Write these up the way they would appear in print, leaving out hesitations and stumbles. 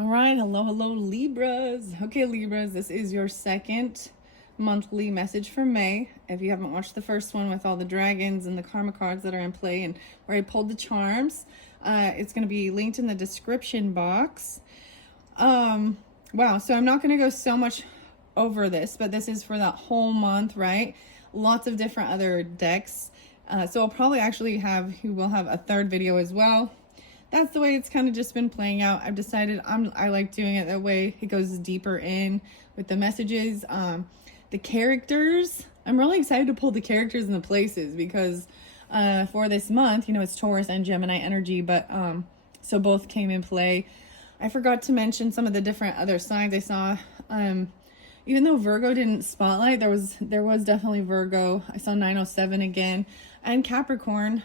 All right, hello, Libras. Okay, Libras, this is your second monthly message for May. If you haven't watched the first one with all the dragons and the karma cards that are in play and where I pulled the charms, it's going to be linked in the description box. Wow, so I'm not going to go so much over this, but this is for that whole month, right? Lots of different other decks. So I'll probably actually we'll have a third video as well. That's the way it's kind of just been playing out. I've decided I like doing it that way. It goes deeper in with the messages. The characters, I'm really excited to pull the characters and the places because for this month, you know, it's Taurus and Gemini energy, but so both came in play. I forgot to mention some of the different other signs I saw. Even though Virgo didn't spotlight, there was definitely Virgo. I saw 907 again, and Capricorn,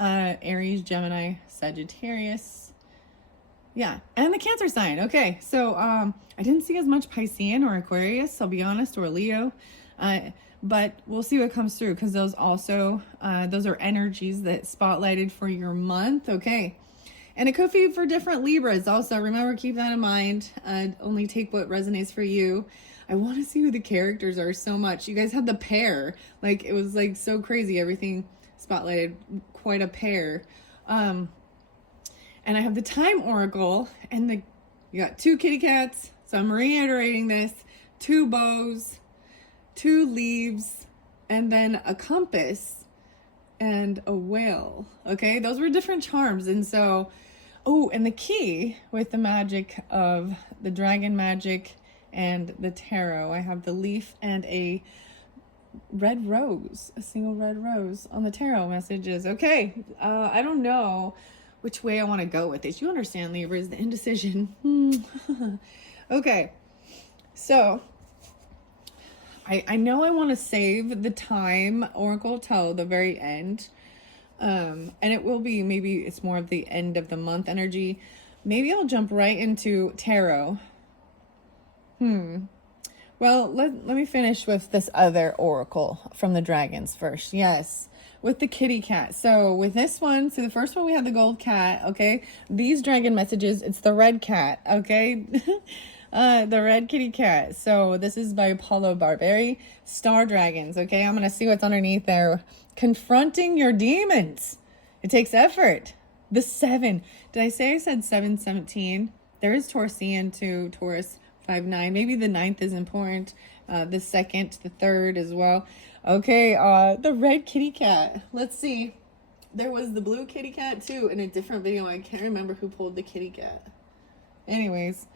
Aries, Gemini, Sagittarius. Yeah, and the Cancer sign. Okay, so I didn't see as much Piscean or Aquarius, I'll be honest, or Leo. But we'll see what comes through because those also, those are energies that spotlighted for your month. Okay. And it could be for different Libras also. Remember, keep that in mind. Only take what resonates for you. I want to see who the characters are so much. You guys had the pair. Like, it was like so crazy. Everything spotlighted quite a pair. And I have the time oracle and you got 2 kitty cats. So I'm reiterating this. 2 bows, 2 leaves, and then a compass and a whale. Okay, those were different charms. And so, oh, and the key with the magic of the dragon magic and the tarot, I have the leaf and a red rose, a single red rose on the tarot messages. Okay, I don't know which way I want to go with this. You understand, Libra, is the indecision. Okay, so I know I want to save the time oracle till the very end. And it will be, maybe it's more of the end of the month energy. Maybe I'll jump right into tarot. Well, let me finish with this other oracle from the dragons first. Yes, with the kitty cat. So with this one, so the first one we had the gold cat, okay? These dragon messages, it's the red cat, okay? The red kitty cat. So this is by Paulo Barberi, Star Dragons, okay? I'm going to see what's underneath there. Confronting your demons. It takes effort. The 7. Did I say I said 717? There is Taurusian too, Taurus 5-9. Maybe the 9th is important. The 2nd, the 3rd as well. Okay, the red kitty cat. Let's see. There was the blue kitty cat too in a different video. I can't remember who pulled the kitty cat. Anyways,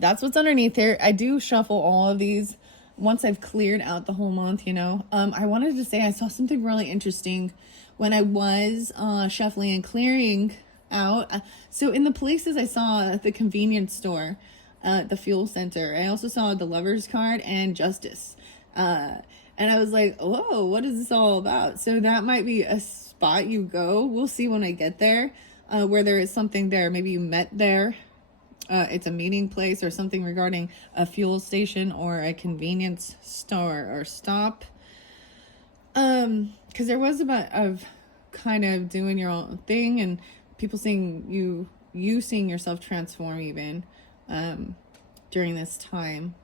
that's what's underneath here. I do shuffle all of these once I've cleared out the whole month, you know. I wanted to say I saw something really interesting when I was shuffling and clearing out. So in the places I saw the convenience store, the fuel center, I also saw the Lover's card and Justice. And I was like, whoa, what is this all about? So that might be a spot you go. We'll see when I get there, where there is something there. Maybe you met there. It's a meeting place or something regarding a fuel station or a convenience store or stop. Because there was about of kind of doing your own thing and people seeing you seeing yourself transform even during this time.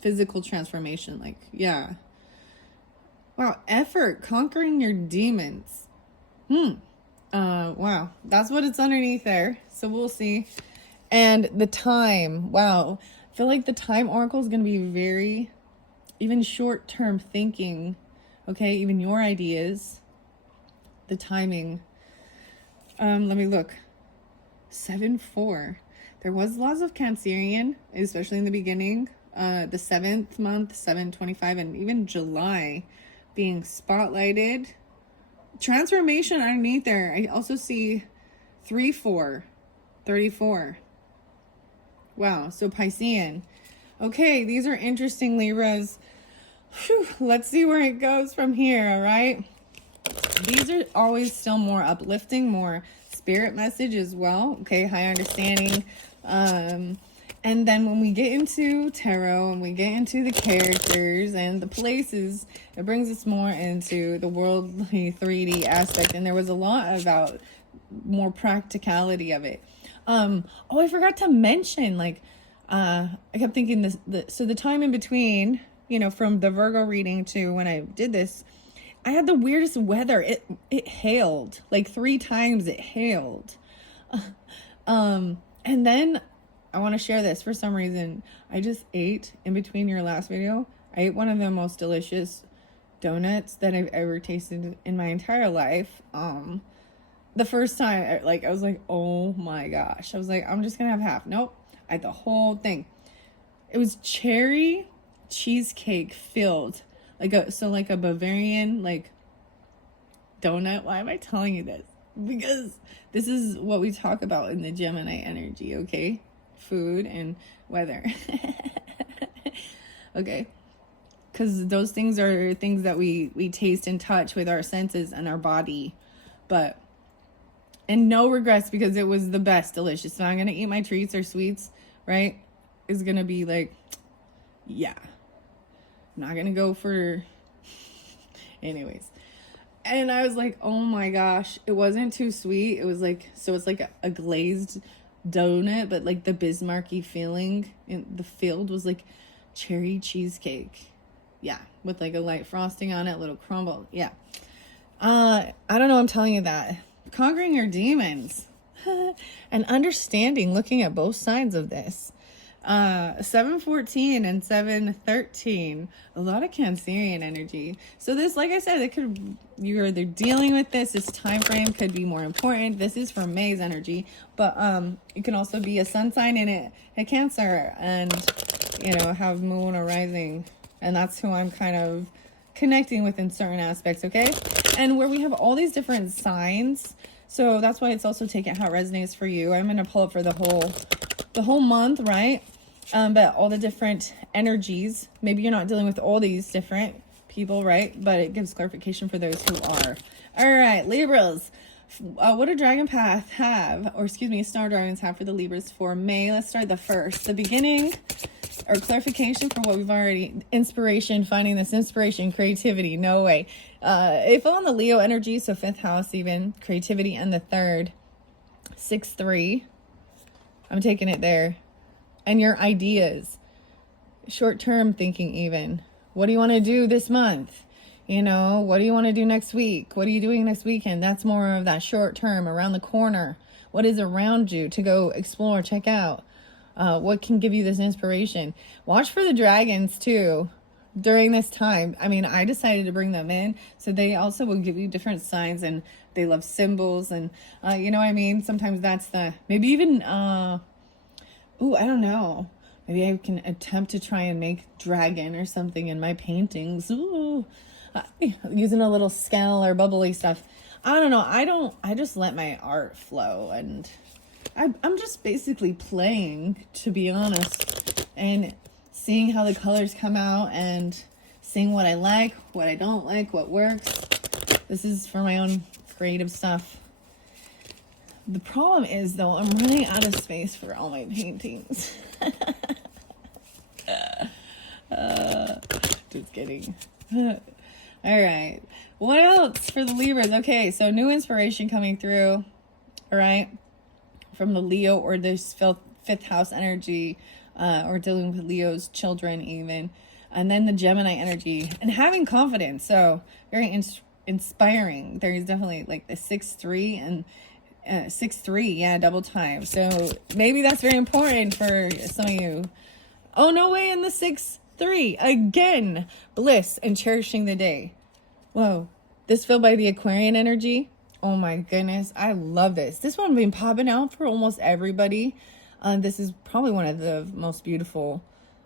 Physical transformation, like, yeah. Wow, effort, conquering your demons. Wow, that's what it's underneath there. So we'll see. And the time, wow. I feel like the time oracle is going to be very, even short-term thinking. Okay, even your ideas. The timing. Let me look. 7-4. There was lots of Cancerian, especially in the beginning. The 7th month, 7/25, and even July being spotlighted. Transformation underneath there. I also see 3-4, 34. Wow, so Piscean. Okay, these are interesting, Libras. Whew, let's see where it goes from here, all right? These are always still more uplifting, more spirit message as well. Okay, high understanding. And then when we get into tarot and we get into the characters and the places, it brings us more into the worldly 3D aspect. And there was a lot about more practicality of it. Oh, I forgot to mention, like, I kept thinking so the time in between, from the Virgo reading to when I did this, I had the weirdest weather. It hailed like 3 times. It hailed. And then I want to share this for some reason. I just ate in between your last video. I ate one of the most delicious donuts that I've ever tasted in my entire life. The first time, I was like, oh my gosh. I was like, I'm just gonna have half. Nope, I ate the whole thing. It was cherry cheesecake filled, like a Bavarian donut. Why am I telling you this? Because this is what we talk about in the Gemini energy, okay? Food and weather. Okay. Because those things are things that we taste and touch with our senses and our body. And no regrets, because it was the best, delicious. So I'm going to eat my treats or sweets, right? It's going to be like, yeah. I'm not going to go for... Anyways. And I was like, oh my gosh. It wasn't too sweet. It was like, so it's like a glazed donut, but like the Bismarcky feeling in the field was like cherry cheesecake. Yeah. With like a light frosting on it, a little crumble. Yeah. I don't know. I'm telling you that. Conquering your demons and understanding, looking at both sides of this. 714 and 713, a lot of Cancerian energy. So this, like I said, you're either dealing with this time frame could be more important. This is for May's energy, but it can also be a sun sign in a Cancer, and have moon or rising, and that's who I'm kind of connecting with in certain aspects. Okay. And where we have all these different signs, so that's why it's also taking how it resonates for you. I'm going to pull up for the whole month, right? But all the different energies. Maybe you're not dealing with all these different people, right? But it gives clarification for those who are. All right, Libras. What do Dragon Path have, or excuse me, Star Dragons have for the Libras for May? Let's start the first. The beginning, or clarification for what we've already, inspiration, finding this inspiration, creativity, no way. It fell on the Leo energy, so 5th house even, creativity, and the 3rd, 6-3. I'm taking it there. And your ideas, short-term thinking even. What do you want to do this month? What do you want to do next week? What are you doing next weekend? That's more of that short-term, around the corner. What is around you to go explore, check out? What can give you this inspiration? Watch for the dragons too during this time. I mean, I decided to bring them in, so they also will give you different signs, and they love symbols, and you know what I mean? Sometimes that's maybe even, I don't know. Maybe I can attempt to try and make dragon or something in my paintings. Ooh, using a little scale or bubbly stuff. I don't know. I just let my art flow, and I'm just basically playing, to be honest, and seeing how the colors come out and seeing what I like, what I don't like, what works. This is for my own creative stuff. The problem is, though, I'm running out of space for all my paintings. Just kidding. All right. What else for the Libras? Okay, so new inspiration coming through. All right. From the Leo or this 5th house energy, or dealing with Leo's children even. And then the Gemini energy and having confidence. So very inspiring. There is definitely like the 6-3 and 6-3, yeah, double time. So maybe that's very important for some of you. Oh, no way, in the 6-3 again. Bliss and cherishing the day. Whoa, this filled by the Aquarian energy. Oh my goodness, I love this. This one been popping out for almost everybody. This is probably one of the most beautiful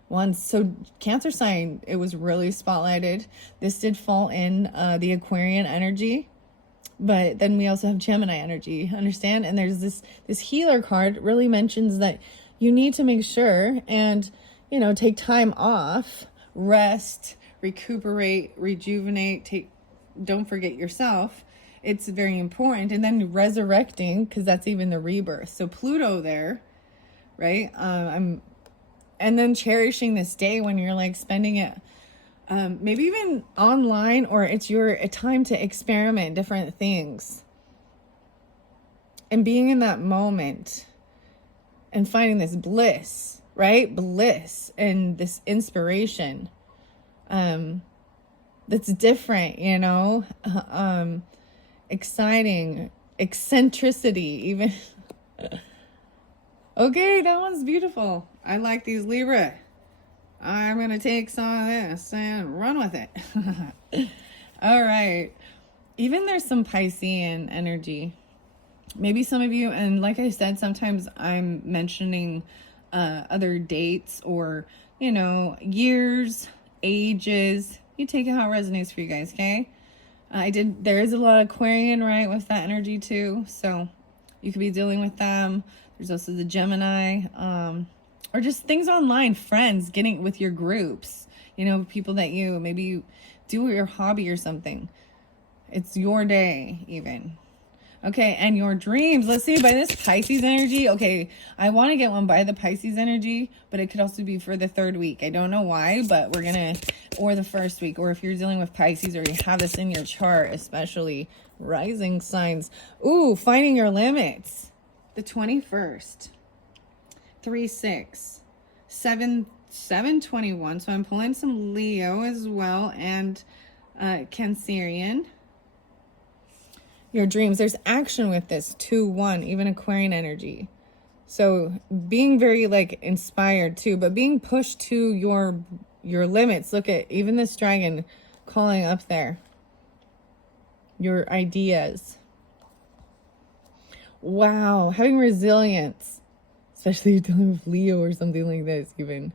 ones. So Cancer sign, it was really spotlighted. This did fall in the Aquarian energy. But then we also have Gemini energy, understand? And there's this healer card really mentions that you need to make sure and, take time off, rest, recuperate, rejuvenate, don't forget yourself. It's very important. And then resurrecting, because that's even the rebirth. So Pluto there, right? And then cherishing this day when you're like spending it maybe even online, or it's a time to experiment different things and being in that moment and finding this bliss, right? Bliss and this inspiration. That's different, you know, exciting, eccentricity, even. Okay, that one's beautiful. I like these, Libra. I'm going to take some of this and run with it. All right. Even there's some Piscean energy. Maybe some of you, and like I said, sometimes I'm mentioning other dates or, you know, years, ages. You take it how it resonates for you guys, okay? There is a lot of Aquarian, right, with that energy too. So you could be dealing with them. There's also the Gemini, or just things online, friends, getting with your groups, you know, people that maybe you do your hobby or something. It's your day even. Okay, and your dreams. Let's see, by this Pisces energy. Okay, I want to get one by the Pisces energy, but it could also be for the 3rd week. I don't know why, but we're going to, or the 1st week, or if you're dealing with Pisces or you have this in your chart, especially rising signs. Ooh, finding your limits. The 21st. 3-6. 7-21. So I'm pulling some Leo as well, and Cancerian. Your dreams, there's action with this 2-1, even Aquarian energy. So being very like inspired too, but being pushed to your limits. Look at even this dragon calling up there. Your ideas. Wow, having resilience, especially if you're dealing with Leo or something like this even,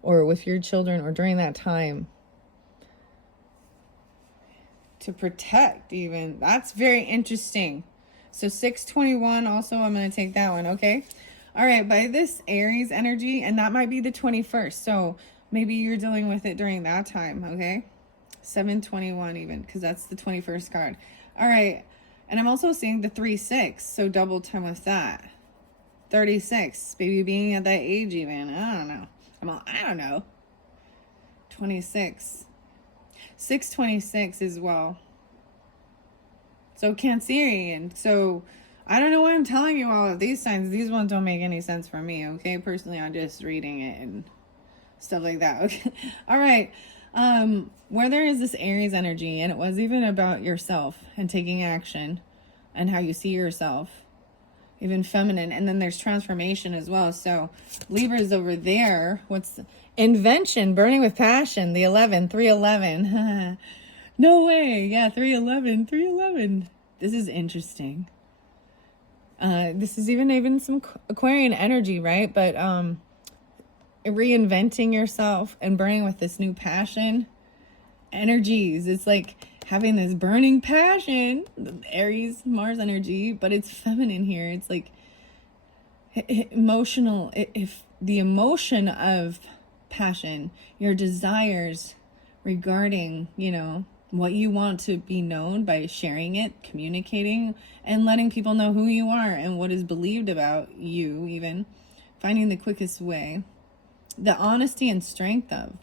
or with your children or during that time. To protect even. That's very interesting. So 6-21 also, I'm going to take that one, okay? All right, by this Aries energy, and that might be the 21st. So maybe you're dealing with it during that time, okay? 7-21 even, because that's the 21st card. All right, and I'm also seeing the 3-6, so double time with that. 36, maybe being at that age even. I don't know. I don't know. 26. 6-26 as well. So Cancerian. So I don't know why I'm telling you all of these signs. These ones don't make any sense for me, okay? Personally, I'm just reading it and stuff like that, okay? All right. Where there is this Aries energy, and it was even about yourself and taking action and how you see yourself, even feminine, and then there's transformation as well. So Libra's over there. What's invention, burning with passion, the 311. No way. Yeah, 311. This is interesting. This is even some Aquarian energy, right? But reinventing yourself and burning with this new passion energies. It's like having this burning passion, Aries, Mars energy, but it's feminine here. It's like emotional. If the emotion of passion, your desires regarding, you know, what you want to be known by sharing it, communicating, and letting people know who you are and what is believed about you, even finding the quickest way, the honesty and strength of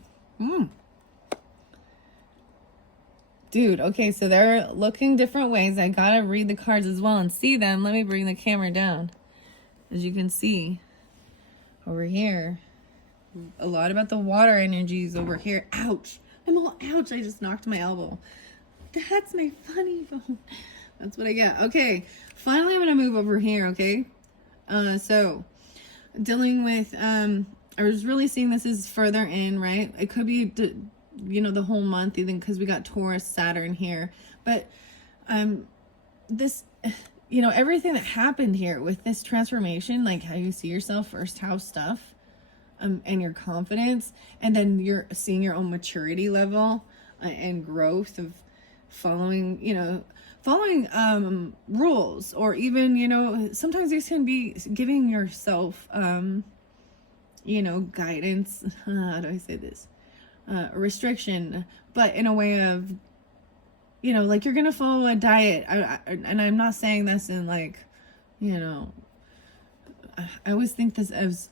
dude. Okay, so they're looking different ways. I gotta read the cards as well and see them. Let me bring the camera down. As you can see over here, a lot about the water energies over here. Ouch. I'm all ouch. I just knocked my elbow. That's my funny bone. That's what I get. Okay. Finally, I'm going to move over here. Okay. So dealing with, I was really seeing this as further in, right? It could be, you know, the whole month, even because we got Taurus, Saturn here, but, this, you know, everything that happened here with this transformation, like how you see yourself, first house stuff, and your confidence, and then you're seeing your own maturity level and growth of following rules, or even, you know, sometimes these can be giving yourself, you know, guidance. How do I say this? Restriction, but in a way of, you know, like you're gonna follow a diet. And I'm not saying this in like, you know, I always think this as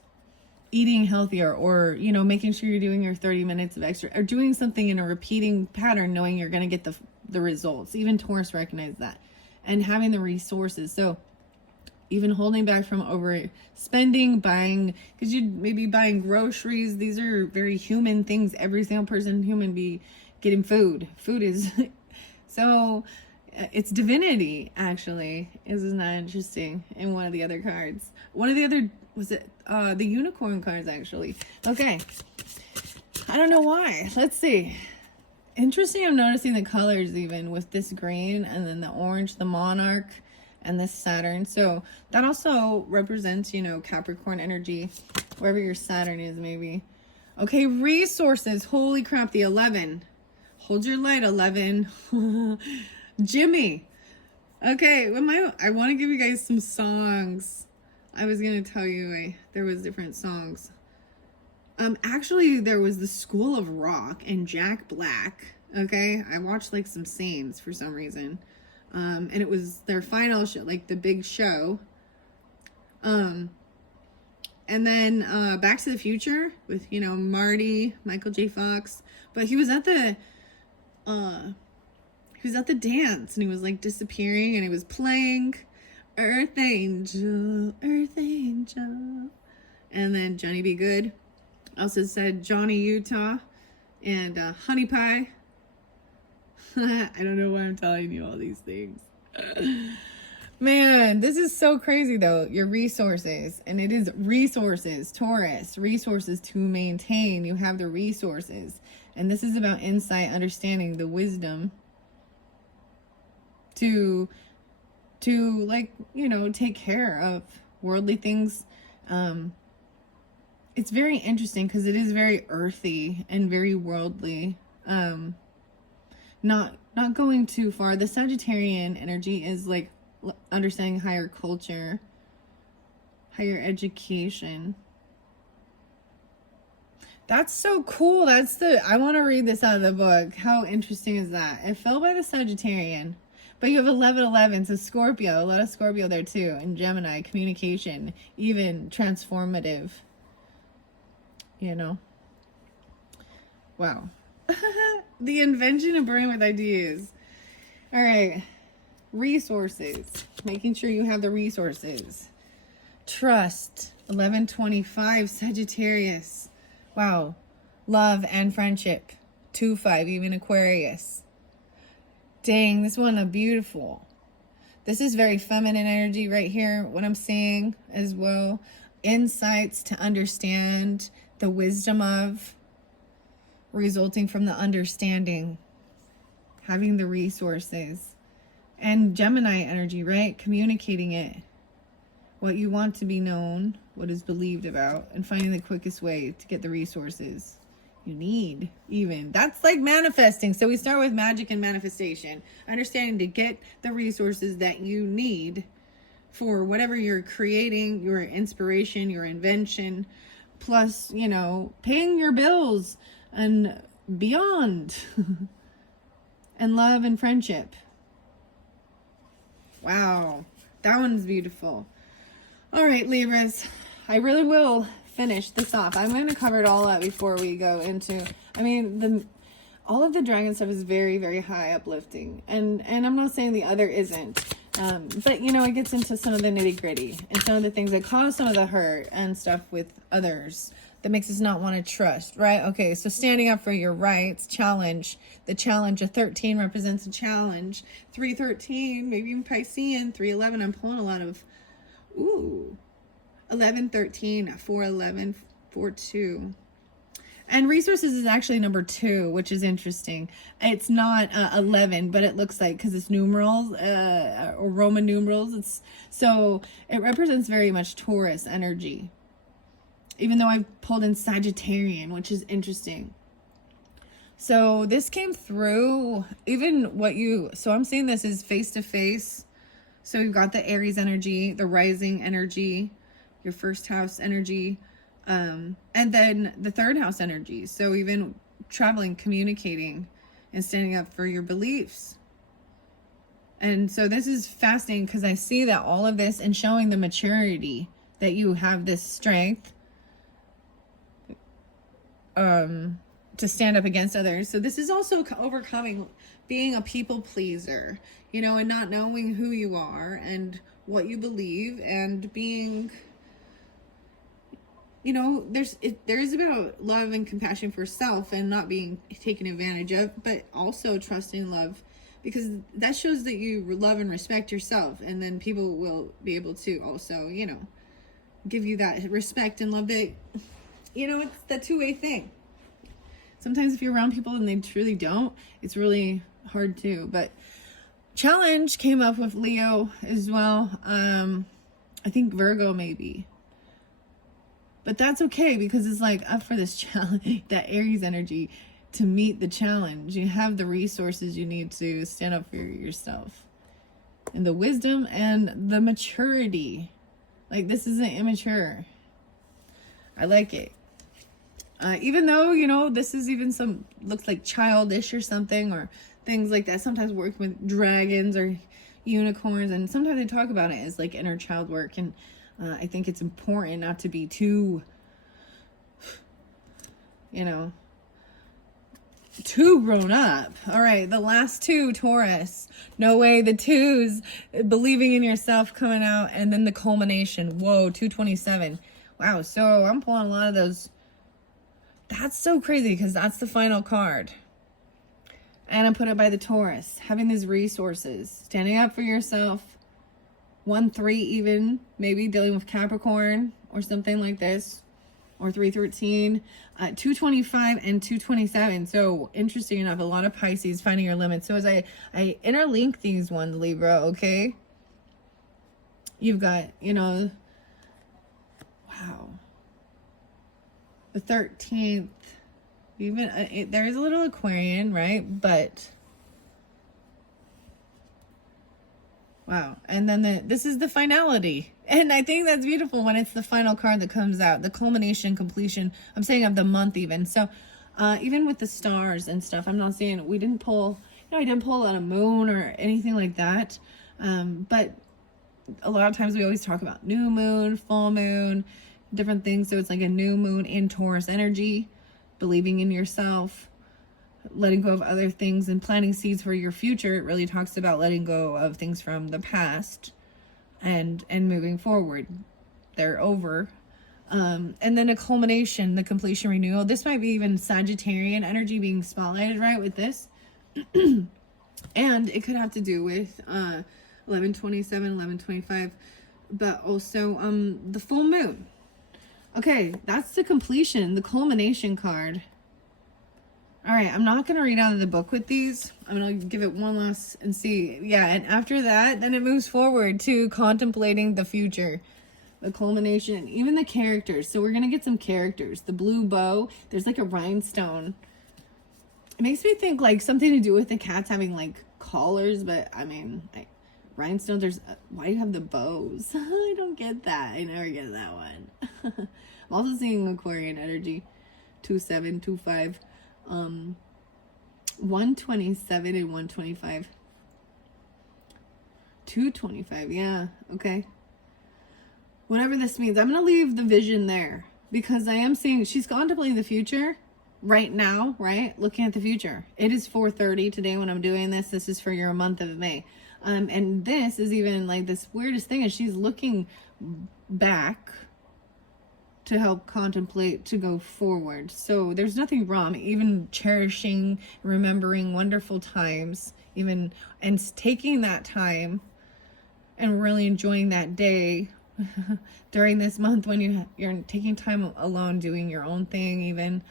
eating healthier, or, you know, making sure you're doing your 30 minutes of extra, or doing something in a repeating pattern, knowing you're going to get the results. Even Taurus recognize that, and having the resources. So even holding back from overspending, buying, because you'd maybe buying groceries. These are very human things. Every single person, human, be getting food. Food is so it's divinity, actually. Isn't that interesting? In one of the other cards, one of the other, was it the unicorn cards, actually. Okay, I don't know why. Let's see. Interesting, I'm noticing the colors even with this green and then the orange, the monarch, and this Saturn. So that also represents, you know, Capricorn energy, wherever your Saturn is, maybe. Okay, resources. Holy crap, the 11. Hold your light, 11. Jimmy. Okay, I want to give you guys some songs. I was going to tell you there was different songs. Actually, there was the School of Rock and Jack Black. Okay, I watched like some scenes for some reason. And it was their final show, like the big show. And then Back to the Future with, you know, Marty, Michael J. Fox. But he was at the dance and he was like disappearing and he was playing Earth Angel, Earth Angel. And then Johnny B. Good also said Johnny Utah and Honey Pie. I don't know why I'm telling you all these things. Man, this is so crazy though. Your resources, and it is resources, Taurus, resources to maintain. You have the resources. And this is about insight, understanding, the wisdom to like, you know, take care of worldly things. It's very interesting because it is very earthy and very worldly. Not going too far. The Sagittarian energy is like understanding higher culture, higher education. That's so cool. I want to read this out of the book. How interesting is that? It fell by the Sagittarian. But you have 11-11, so Scorpio, a lot of Scorpio there too. And Gemini, communication, even transformative. You know? Wow. The invention of brain with ideas. All right. Resources. Making sure you have the resources. Trust. 11-25, Sagittarius. Wow. Love and friendship. 2-5, even Aquarius. Dang, this one is beautiful. This is very feminine energy right here, what I'm seeing as well. Insights to understand, the wisdom of, resulting from the understanding, having the resources. And Gemini energy, right? Communicating it. What you want to be known, what is believed about, and finding the quickest way to get the resources you need, even. That's like manifesting. So we start with magic and manifestation. Understanding to get the resources that you need for whatever you're creating, your inspiration, your invention, plus, you know, paying your bills and beyond. And love and friendship. Wow. That one's beautiful. All right, Libras. I really will finish this off. I'm going to cover it all up before we go into, I mean, all of the dragon stuff is very, very high uplifting. And I'm not saying the other isn't. But, you know, it gets into some of the nitty gritty and some of the things that cause some of the hurt and stuff with others that makes us not want to trust, right? Okay, so standing up for your rights, challenge. The challenge of 13 represents a challenge. 313, maybe even Piscean. 311, I'm pulling a lot of, 11-13, 4-11, 4-2. And resources is actually number 2, which is interesting. It's not 11, but it looks like, because it's numerals, or Roman numerals. So it represents very much Taurus energy. Even though I've pulled in Sagittarian, which is interesting. So this came through, so I'm seeing this is face to face. So you've got the Aries energy, the rising energy, your first house energy, and then the third house energy. So even traveling, communicating, and standing up for your beliefs. And so this is fascinating because I see that all of this and showing the maturity that you have this strength to stand up against others. So this is also overcoming being a people pleaser, you know, and not knowing who you are and what you believe and being, you know, there is about love and compassion for self and not being taken advantage of, but also trusting love, because that shows that you love and respect yourself, and then people will be able to also, you know, give you that respect and love that, you know, it's the two-way thing. Sometimes if you're around people and they truly don't, it's really hard too. But challenge came up with Leo as well. I think Virgo maybe. But that's okay, because it's like up for this challenge, that Aries energy, to meet the challenge. You have the resources you need to stand up for yourself. And the wisdom and the maturity. Like, this isn't immature. I like it. Even though, you know, this is even looks like childish or something, or things like that. Sometimes working with dragons or unicorns, and sometimes they talk about it as like inner child work. And I think it's important not to be too, you know, too grown up. All right, the last two, Taurus. No way, the twos, believing in yourself coming out, and then the culmination. Whoa, 227. Wow, so I'm pulling a lot of those. That's so crazy, because that's the final card. And I put it by the Taurus. Having these resources. Standing up for yourself. 1-3 even. Maybe dealing with Capricorn or something like this. Or 313. 225 and 227. So, interesting enough, a lot of Pisces finding your limits. So, as I interlink these ones, Libra, okay? You've got, you know, wow. The 13th, even there is a little Aquarian, right? But wow. And then this is the finality. And I think that's beautiful when it's the final card that comes out, the culmination, completion. I'm saying of the month even. So even with the stars and stuff, I'm not saying we didn't pull, you know, I didn't pull on a moon or anything like that. But a lot of times we always talk about new moon, full moon, different things. So it's like a new moon in Taurus energy, believing in yourself, letting go of other things and planting seeds for your future. It really talks about letting go of things from the past and moving forward. They're over. And then a culmination, the completion, renewal. This might be even Sagittarian energy being spotlighted, right, with this. And it could have to do with 1127, 1125, but also the full moon. Okay, that's the completion, the culmination card. All right, I'm not going to read out of the book with these. I'm going to give it one last and see. Yeah, and after that, then it moves forward to contemplating the future. The culmination, even the characters. So we're going to get some characters. The blue bow, there's like a rhinestone. It makes me think like something to do with the cats having like collars, but I mean, rhinestones, there's, why do you have the bows? I don't get that. I never get that one. I'm also seeing Aquarian energy. 2725. 127 and 125. 225, yeah, okay. Whatever this means, I'm going to leave the vision there, because I am seeing she's contemplating the future right now, right? Looking at the future. It is 4:30 today when I'm doing this. This is for your month of May. And this is even like this weirdest thing is she's looking back to help contemplate to go forward. So there's nothing wrong, even cherishing, remembering wonderful times, even, and taking that time and really enjoying that day during this month when you're taking time alone, doing your own thing, even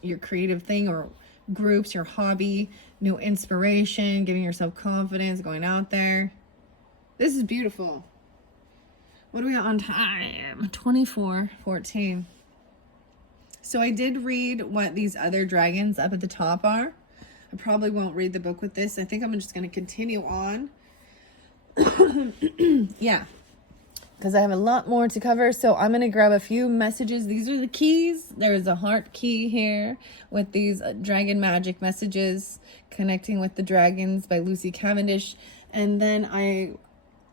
your creative thing or groups, your hobby, new inspiration, giving yourself confidence, going out there. This is beautiful. What are we on time? 24:14. So I did read what these other dragons up at the top are. I probably won't read the book with this. I think I'm just going to continue on. Yeah. Because I have a lot more to cover. So I'm going to grab a few messages. These are the keys. There's a heart key here with these dragon magic messages. Connecting with the Dragons by Lucy Cavendish. And then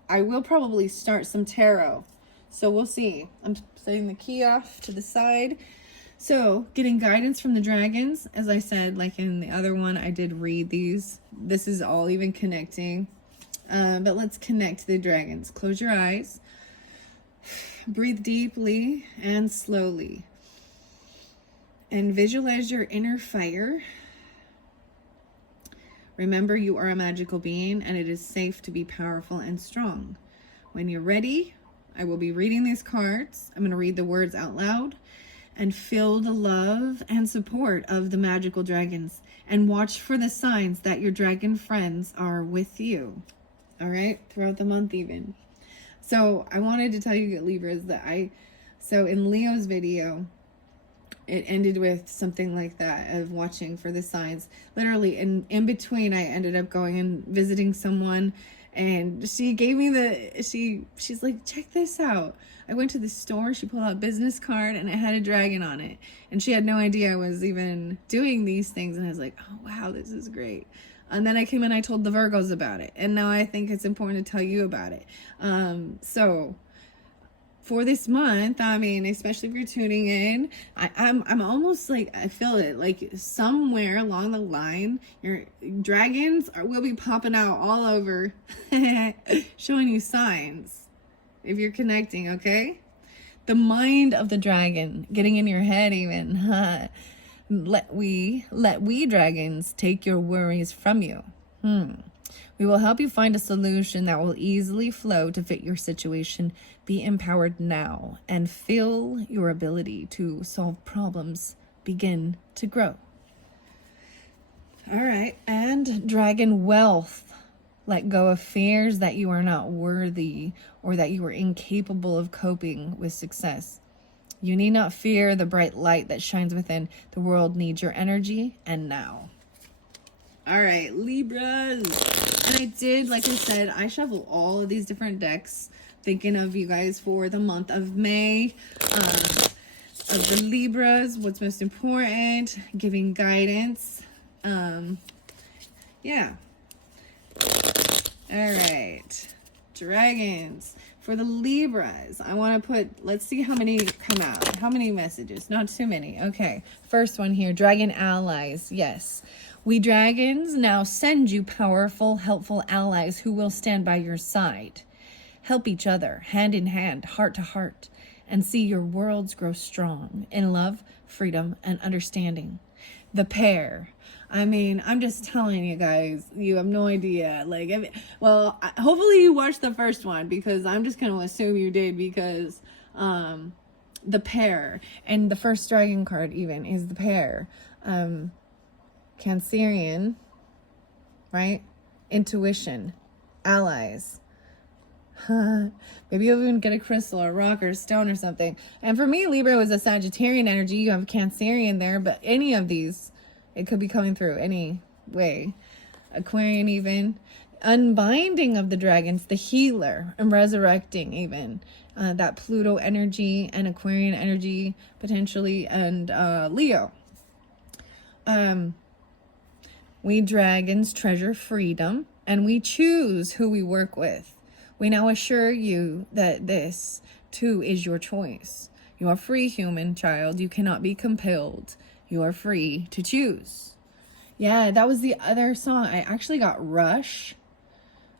I will probably start some tarot. So we'll see. I'm setting the key off to the side. So getting guidance from the dragons. As I said, like in the other one, I did read these. This is all even connecting. But let's connect to the dragons. Close your eyes. Breathe deeply and slowly. And visualize your inner fire. Remember, you are a magical being and it is safe to be powerful and strong. When you're ready, I will be reading these cards. I'm going to read the words out loud and feel the love and support of the magical dragons and watch for the signs that your dragon friends are with you. All right, throughout the month even. So I wanted to tell you, Libras, that so in Leo's video, it ended with something like that, of watching for the signs. Literally, in between, I ended up going and visiting someone, and she gave me she's like, check this out. I went to the store, she pulled out a business card, and it had a dragon on it. And she had no idea I was even doing these things, and I was like, oh, wow, this is great. And then I came and I told the Virgos about it. And now I think it's important to tell you about it. So for this month, I mean, especially if you're tuning in, I'm almost like, I feel it, like somewhere along the line, your dragons will be popping out all over, showing you signs if you're connecting, okay? The mind of the dragon, getting in your head even, Let we dragons take your worries from you. We will help you find a solution that will easily flow to fit your situation. Be empowered now and feel your ability to solve problems begin to grow. All right, and dragon wealth. Let go of fears that you are not worthy or that you are incapable of coping with success. You need not fear the bright light that shines within. The world needs your energy, and now. All right, Libras. And I did, like I said, I shuffle all of these different decks, thinking of you guys for the month of May, of the Libras, what's most important, giving guidance. Yeah. All right, dragons. For the Libras, I want to put, let's see how many come out. How many messages? Not too many. Okay. First one here, dragon allies. Yes. We dragons now send you powerful, helpful allies who will stand by your side. Help each other, hand in hand, heart to heart, and see your worlds grow strong in love, freedom, and understanding. The pair. I mean, I'm just telling you guys, you have no idea. Like, hopefully you watched the first one, because I'm just going to assume you did, because the pair, and the first dragon card even is the pair. Cancerian, right? Intuition, allies. Maybe you'll even get a crystal or rock or stone or something. And for me, Libra was a Sagittarian energy. You have Cancerian there, but any of these, it could be coming through any way. Aquarian even. Unbinding of the dragons, the healer, and resurrecting even. That Pluto energy and Aquarian energy potentially, and Leo. We dragons treasure freedom, and we choose who we work with. We now assure you that this, too, is your choice. You are free, human child. You cannot be compelled. You are free to choose. Yeah, that was the other song. I actually got Rush.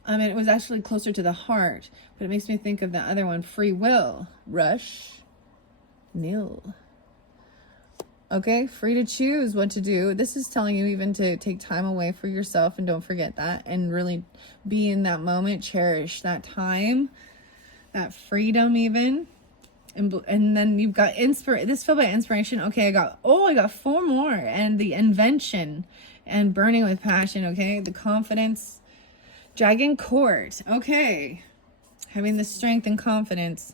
I mean, it was actually closer to the heart, but it makes me think of the other one, Free Will. Rush. Nil. Okay, free to choose what to do. This is telling you even to take time away for yourself, and don't forget that, and really be in that moment, cherish that time, that freedom even. And then you've got this filled by inspiration. Okay, I got 4 more, and the invention and burning with passion. Okay, the confidence, dragon court. Okay, having the strength and confidence.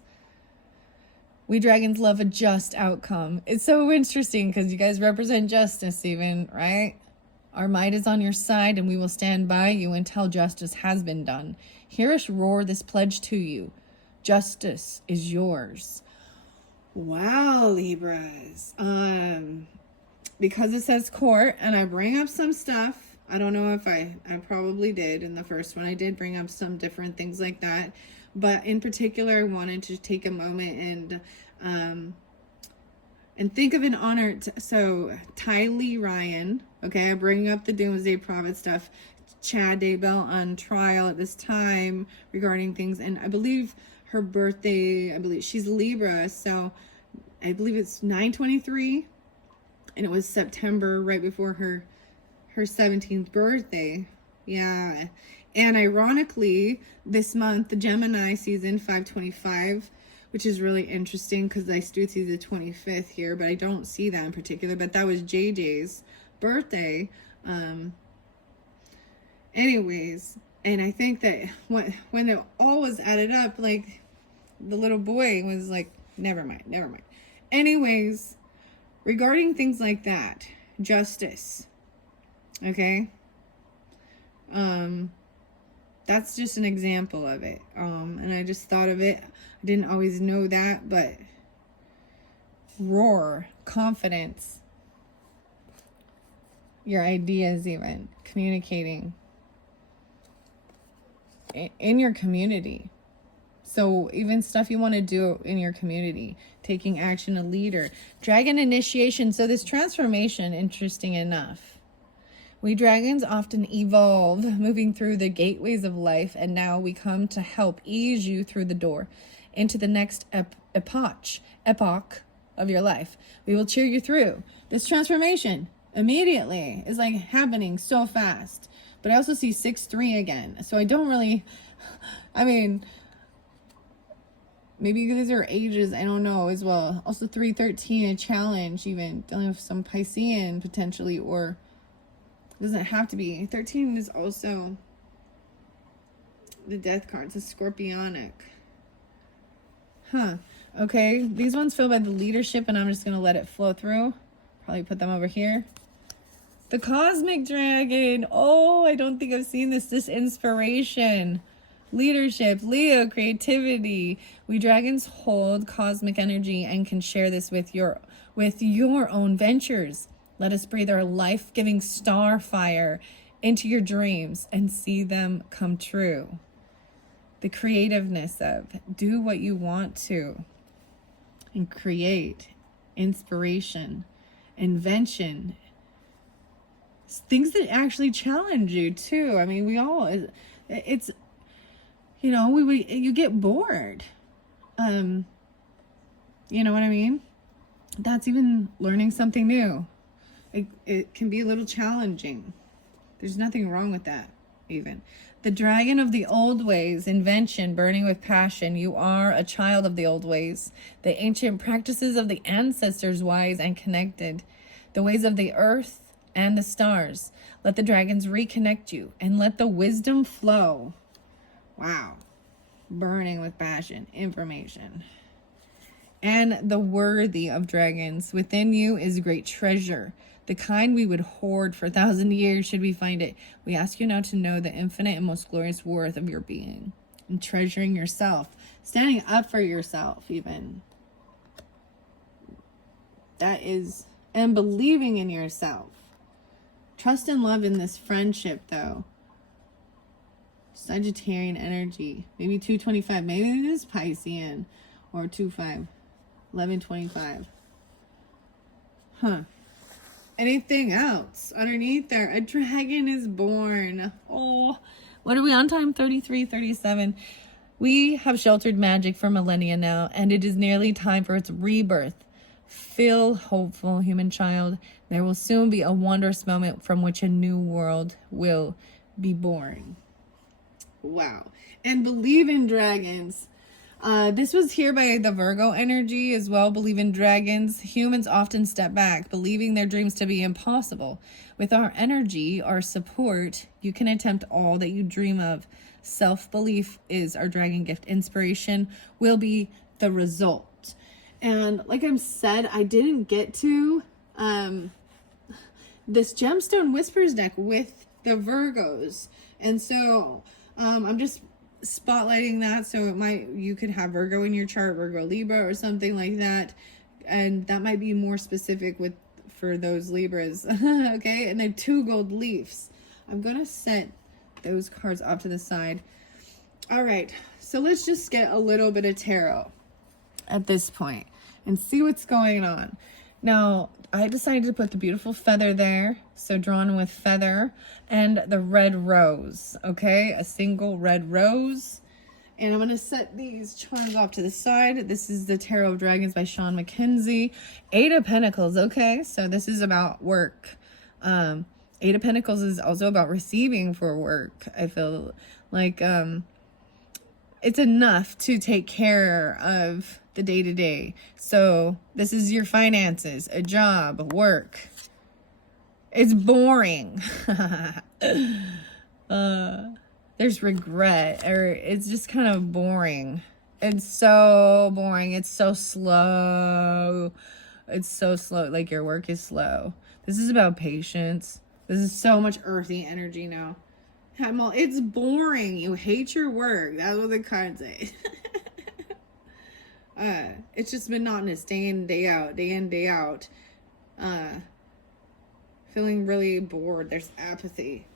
We dragons love a just outcome. It's so interesting because you guys represent justice even, right? Our might is on your side, and we will stand by you until justice has been done. Hear us roar this pledge to you. Justice is yours. Wow, Libras. Because it says court, and I bring up some stuff. I don't know if I probably did in the first one. I did bring up some different things like that. But in particular, I wanted to take a moment and think of an honor. So Ty Lee Ryan, okay, I bring up the Doomsday Prophet stuff. Chad Daybell on trial at this time regarding things. And I believe her birthday, I believe she's Libra, so I believe it's 9/23, and it was September, right before her 17th birthday. Yeah. And ironically, this month, the Gemini season 525, which is really interesting because I do see the 25th here, but I don't see that in particular. But that was JJ's birthday. Anyways, and I think that when it all was added up, like, the little boy was like, never mind. Anyways, regarding things like that, justice, okay? That's just an example of it. And I just thought of it. I didn't always know that, but roar, confidence, your ideas, even communicating in your community. So even stuff you want to do in your community, taking action, a leader, dragon initiation. So this transformation, interesting enough, we dragons often evolve, moving through the gateways of life, and now we come to help ease you through the door into the next epoch of your life. We will cheer you through. This transformation immediately is like happening so fast. But I also see 6-3 again. So I don't really, I mean, maybe these are ages, I don't know as well. Also 3-13, a challenge, even dealing with some Piscean potentially, or it doesn't have to be. 13 is also the death card. It's a scorpionic. Huh. Okay. These ones feel by the leadership, and I'm just going to let it flow through. Probably put them over here. The cosmic dragon. Oh, I don't think I've seen this. This inspiration. Leadership, Leo, creativity. We dragons hold cosmic energy and can share this with your own ventures. Let us breathe our life-giving star fire into your dreams and see them come true. The creativeness of do what you want to and create, inspiration, invention, things that actually challenge you too. I mean, we all, it's, you know, you get bored. You know what I mean? That's even learning something new. It can be a little challenging. There's nothing wrong with that, even. The dragon of the old ways, invention, burning with passion. You are a child of the old ways. The ancient practices of the ancestors, wise and connected. The ways of the earth and the stars. Let the dragons reconnect you and let the wisdom flow. Wow. Burning with passion, information. And the worthy of dragons. Within you is great treasure. The kind we would hoard for 1,000 years should we find it. We ask you now to know the infinite and most glorious worth of your being. And treasuring yourself. Standing up for yourself, even. That is, and believing in yourself. Trust and love in this friendship, though. Sagittarian energy. Maybe 225. Maybe it is Piscean. Or 25. 1125. Huh. Anything else underneath there? A dragon is born. Oh, what are we on time? 33, 37. We have sheltered Magick for millennia now, and it is nearly time for its rebirth. Feel hopeful, human child. There will soon be a wondrous moment from which a new world will be born. Wow. And believe in dragons. This was here by the Virgo energy as well. Believe in dragons. Humans often step back, believing their dreams to be impossible. With our energy, our support, you can attempt all that you dream of. Self-belief is our dragon gift. Inspiration will be the result. And like I said, I didn't get to this Gemstone Whispers deck with the Virgos. And so I'm just spotlighting that, so you could have Virgo in your chart, Virgo Libra or something like that, and that might be more specific for those Libras. Okay, and then 2 gold leaves. I'm gonna set those cards off to the side. All right, so let's just get a little bit of tarot at this point and see what's going on. Now, I decided to put the beautiful feather there. So drawn with feather and the red rose. Okay, a single red rose. And I'm going to set these charms off to the side. This is the Tarot of Dragons by Sean Mackenzie. Eight of Pentacles. Okay, so this is about work. Eight of Pentacles is also about receiving for work. I feel like it's enough to take care of the day-to-day. So this is your finances, a job, work. It's boring. There's regret, or it's just kind of boring. It's so boring. It's so slow. It's so slow. Like your work is slow. This is about patience. This is so much earthy energy now. It's boring. You hate your work. That's what the cards say. It's just monotonous, day in, day out, day in, day out. Feeling really bored. There's apathy.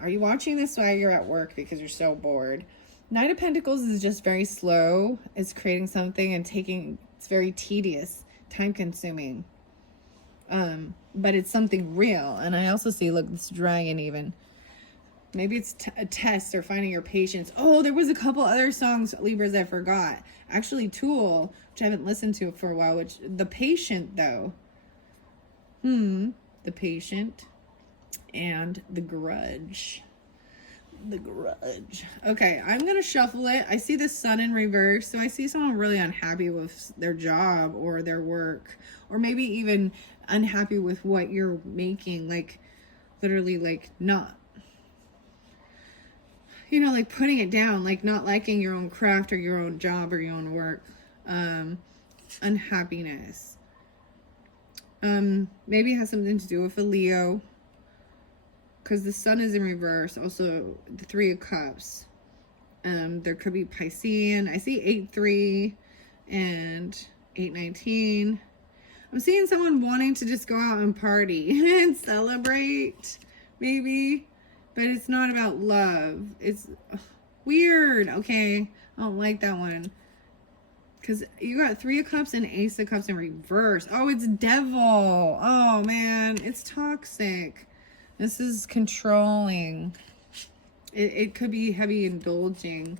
Are you watching this while you're at work because you're so bored? Knight of Pentacles is just very slow. It's creating something and it's very tedious, time consuming. But it's something real. And I also see, look, this dragon even. Maybe it's a test or finding your patience. Oh, there was a couple other songs, Libras, I forgot. Actually, Tool, which I haven't listened to for a while, which, The Patient, though. The Patient and The Grudge. The Grudge. Okay, I'm going to shuffle it. I see the Sun in reverse, so I see someone really unhappy with their job or their work, or maybe even unhappy with what you're making, like, literally, like, not, you know, like putting it down, like not liking your own craft or your own job or your own work. Unhappiness. Maybe it has something to do with a Leo, because the Sun is in reverse. Also, the Three of Cups. There could be Piscean. I see 8-3 and 8-19. I'm seeing someone wanting to just go out and party and celebrate, maybe. But it's not about love. It's weird. Okay. I don't like that one. Because you got Three of Cups and Ace of Cups in reverse. Oh, it's Devil. Oh, man. It's toxic. This is controlling. It could be heavy indulging.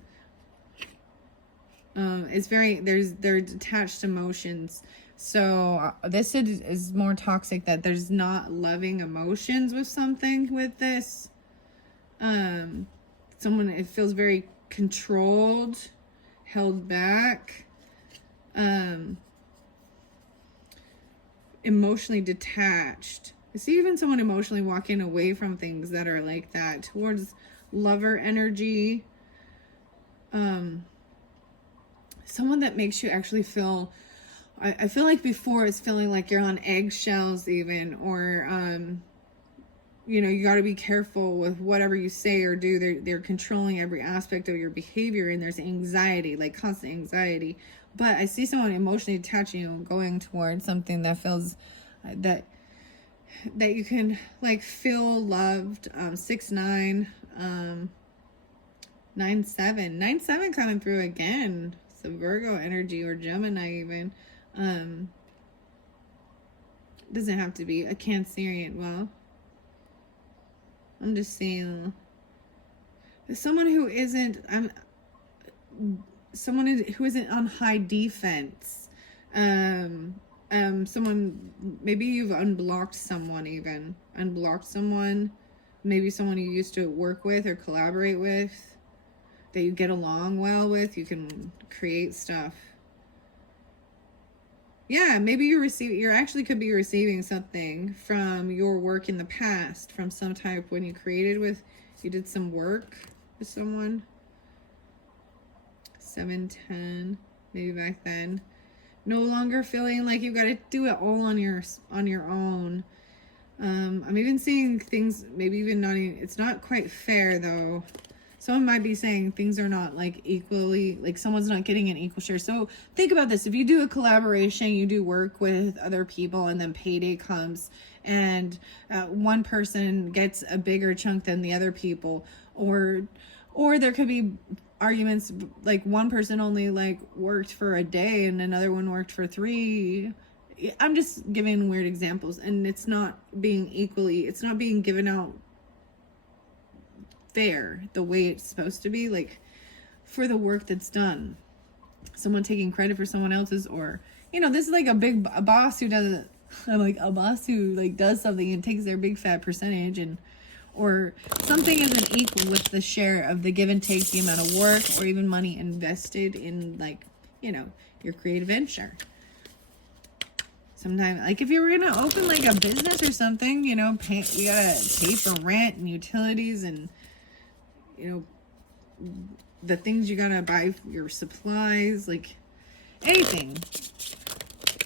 It's very, they're detached emotions. So this is more toxic, that there's not loving emotions with something with this. Someone, it feels very controlled, held back, emotionally detached. I see even someone emotionally walking away from things that are like that, towards lover energy. Someone that makes you actually feel, I feel like before it's feeling like you're on eggshells even, or, you know, you got to be careful with whatever you say or do. They're controlling every aspect of your behavior, and there's anxiety, like constant anxiety. But I see someone emotionally attaching you and going towards something that feels that you can like feel loved. 6-9, 9-7, 9-7 coming through again. Some Virgo energy or Gemini even. Doesn't have to be a Cancerian. Well, I'm just saying, someone who isn't, someone who isn't on high defense. Someone, maybe you've unblocked someone, maybe someone you used to work with or collaborate with, that you get along well with. You can create stuff. Yeah, maybe you actually could be receiving something from your work in the past, from some type when you did some work with someone. 7-10, maybe back then. No longer feeling like you've got to do it all on your own. I'm even seeing things, maybe even not even, it's not quite fair though. Someone might be saying things are not like equally, like someone's not getting an equal share. So think about this. If you do a collaboration, you do work with other people, and then payday comes and one person gets a bigger chunk than the other people, or there could be arguments like one person only like worked for a day and another one worked for 3. I'm just giving weird examples, and it's not being given out fair the way it's supposed to be, like for the work that's done. Someone taking credit for someone else's, or this is like a boss who does it. I'm like a boss who like does something and takes their big fat percentage, and or something isn't equal with the share of the give and take, the amount of work or even money invested in, like, your creative venture. Sometimes, like if you were gonna open like a business or something, you gotta pay for rent and utilities and the things you gotta buy, your supplies, like anything.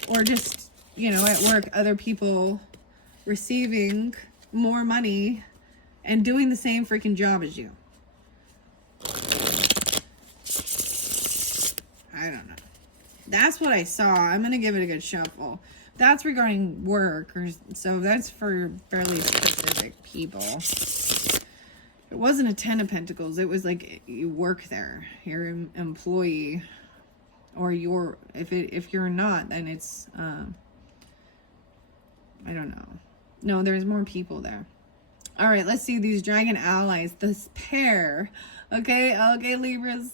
Or just at work, other people receiving more money and doing the same freaking job as you. I don't know. That's what I saw. I'm gonna give it a good shuffle. That's regarding work, so that's for fairly specific people. It wasn't a 10 of Pentacles. It was like you work there, you're an employee, or if you're not, then it's I don't know. No, there's more people there. All right, let's see these dragon allies, this pair. Okay, Libras.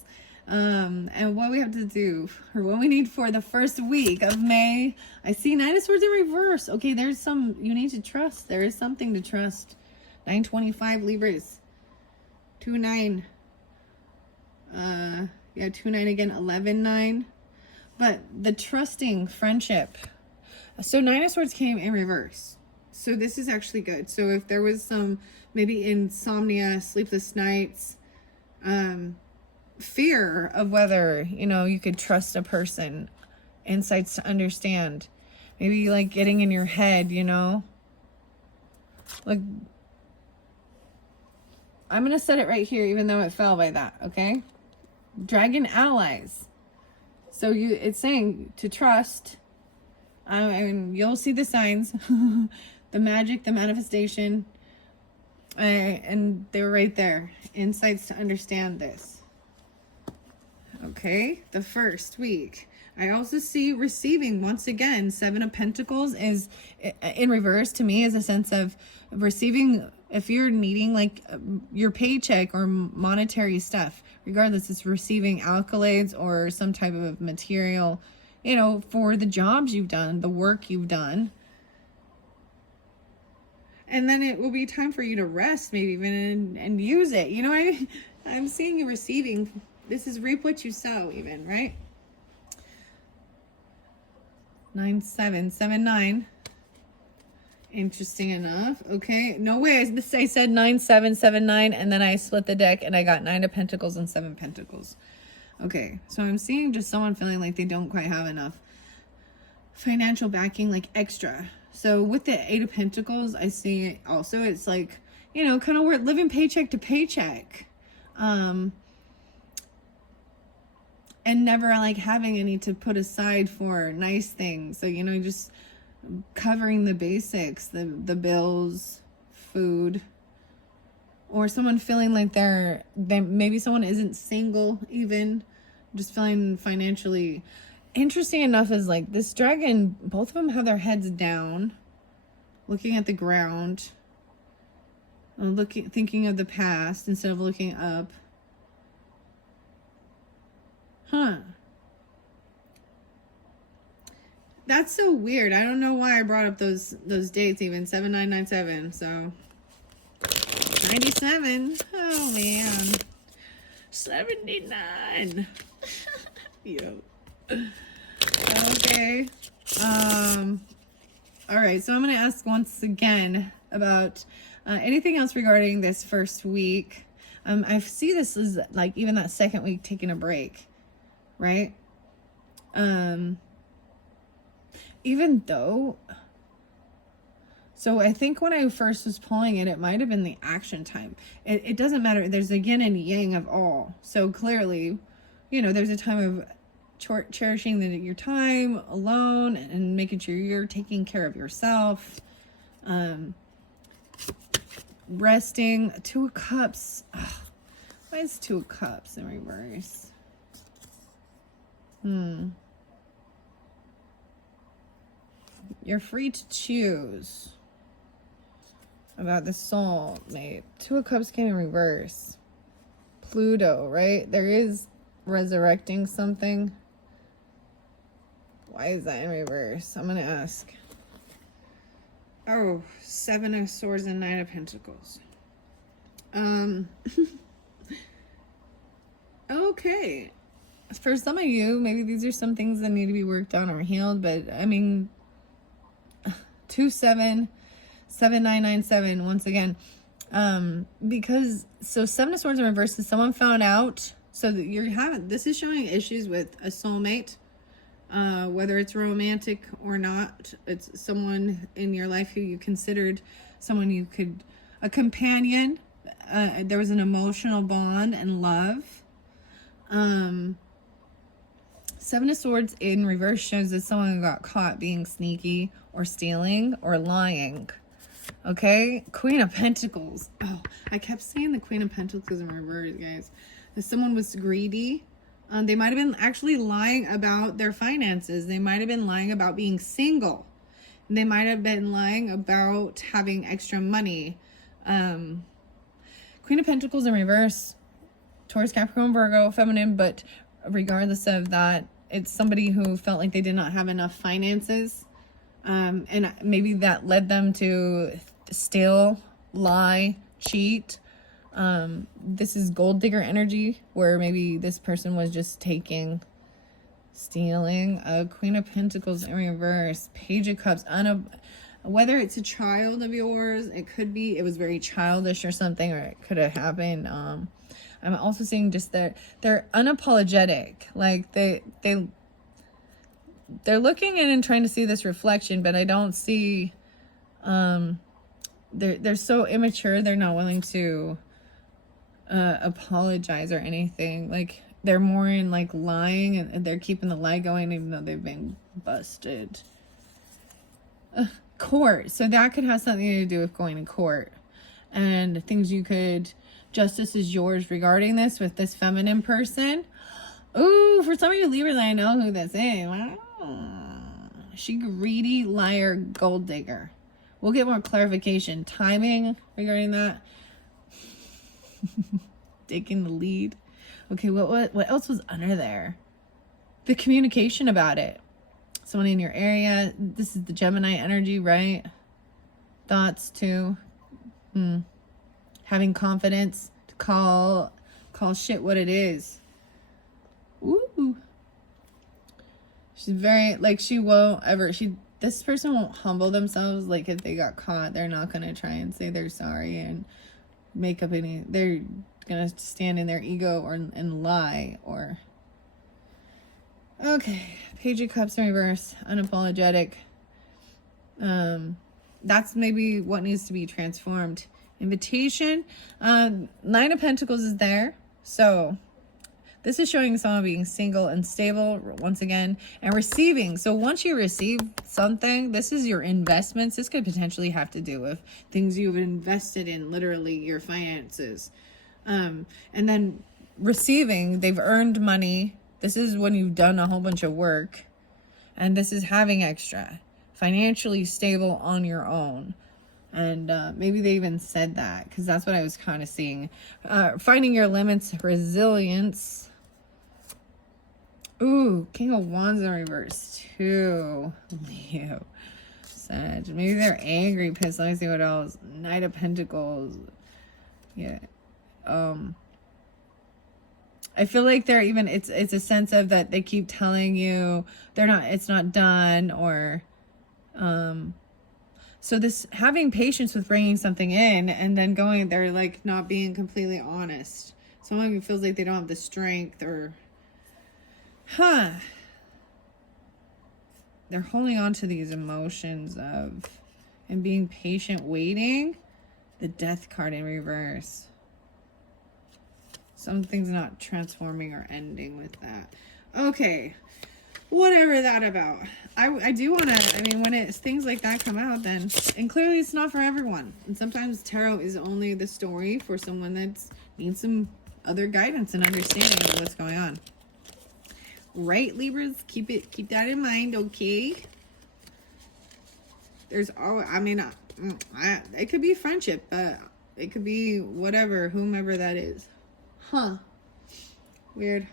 And what we have to do, or what we need for the first week of May. I see Knight of Swords in reverse. Okay, there's you need to trust. There is something to trust. 925 Libras. 2-9. 2-9 again. 11-9. But the trusting friendship. So Nine of Swords came in reverse. So this is actually good. So if there was some maybe insomnia, sleepless nights, fear of whether you could trust a person, insights to understand, maybe like getting in your head, like I'm gonna set it right here even though it fell by that. Okay, dragon allies. So it's saying to trust. And you'll see the signs, the magic, the manifestation, and they're right there. Insights to understand this. Okay, the first week. I also see receiving, once again, 7 of Pentacles is in reverse to me, is a sense of receiving. If you're needing like your paycheck or monetary stuff, regardless, it's receiving accolades or some type of material, for the jobs you've done, the work you've done. And then it will be time for you to rest, maybe even, and use it. I'm seeing you receiving. This is reap what you sow, even, right? 9-7, 7-9. Interesting enough. Okay. No way. I said 9-7, 7-9, and then I split the deck and I got 9 of Pentacles and 7 Pentacles. Okay, so I'm seeing just someone feeling like they don't quite have enough financial backing, like extra. So with the 8 of Pentacles, I see also it's like, kind of we're living paycheck to paycheck. And never like having any to put aside for nice things. So, just covering the basics, the bills, food. Or someone feeling like maybe someone isn't single, even just feeling financially. Interesting enough is like this dragon, both of them have their heads down, looking at the ground, thinking of the past instead of looking up. That's so weird. I don't know why I brought up those dates, even 7997. So 97. Oh man. 79. Yo. Okay. All right. So I'm going to ask once again about anything else regarding this first week. I see this as like even that second week taking a break, right? Even though. So I think when I first was pulling it, it might have been the action time. It doesn't matter. There's a yin and yang of all. So clearly, there's a time of cherishing your time alone and making sure you're taking care of yourself. Resting. 2 of Cups. Ugh. Why is 2 of Cups in reverse? You're free to choose about the soulmate. Two of Cups came in reverse. Pluto, right? There is resurrecting something. Why is that in reverse? I'm going to ask. Oh, Seven of Swords and Nine of Pentacles. Okay. For some of you, maybe these are some things that need to be worked on or healed, but I mean, 2779997 once again. Because so Seven of Swords in reverse is someone found out. So that you're having, this is showing issues with a soulmate, whether it's romantic or not. It's someone in your life who you considered someone you could, a companion. There was an emotional bond and love. Seven of Swords in reverse shows that someone got caught being sneaky or stealing or lying. Okay, Queen of Pentacles. Oh, I kept seeing the Queen of Pentacles in reverse, guys. If someone was greedy, they might have been actually lying about their finances. They might have been lying about being single. They might have been lying about having extra money. Queen of Pentacles in reverse. Taurus, Capricorn, Virgo, feminine, but regardless of that, it's somebody who felt like they did not have enough finances. And maybe that led them to steal, lie, cheat. This is gold digger energy, where maybe this person was just taking, stealing. Queen of Pentacles in reverse. Page of Cups. Whether it's a child of yours, it could be, it was very childish or something, or it could have happened. I'm also seeing just that they're unapologetic. Like they're looking in and trying to see this reflection, but I don't see, they're so immature. They're not willing to, apologize or anything. Like they're more in like lying, and they're keeping the lie going even though they've been busted. Court. So that could have something to do with going to court and things you could, justice is yours regarding this with this feminine person. Ooh, for some of you Libras, I know who this is. Wow. She greedy, liar, gold digger. We'll get more clarification. Timing regarding that. Taking the lead. Okay, what else was under there? The communication about it. Someone in your area. This is the Gemini energy, right? Thoughts too. Having confidence to call shit what it is. Ooh. She's very, like, she won't ever, this person won't humble themselves. Like, if they got caught, they're not going to try and say they're sorry and make up any, they're going to stand in their ego and lie or. Okay. Page of Cups in reverse. Unapologetic. That's maybe what needs to be transformed. Invitation. Nine of Pentacles is there. So this is showing someone being single and stable once again, and receiving. So once you receive something, this is your investments. This could potentially have to do with things you've invested in, literally your finances. And then receiving, they've earned money. This is when you've done a whole bunch of work, and this is having extra, financially stable on your own. And maybe they even said that, because that's what I was kind of seeing. Finding your limits, resilience. Ooh, King of Wands in reverse too. Leo, Sag. Maybe they're angry, pissed. Let me see what else. Knight of Pentacles. Yeah. I feel like they're even, it's a sense of that they keep telling you it's not done, or so this having patience with bringing something in and then going, they're like not being completely honest. Someone who feels like they don't have the strength, or they're holding on to these emotions of and being patient, waiting. The Death card in reverse. Something's not transforming or ending with that. Okay. Whatever that about. I do want to, I mean, when it's things like that come out, then, and clearly it's not for everyone. And sometimes tarot is only the story for someone that needs some other guidance and understanding of what's going on. Right, Libras? Keep that in mind, okay? There's all, I mean, it could be friendship, but it could be whatever, whomever that is. Huh. Weird.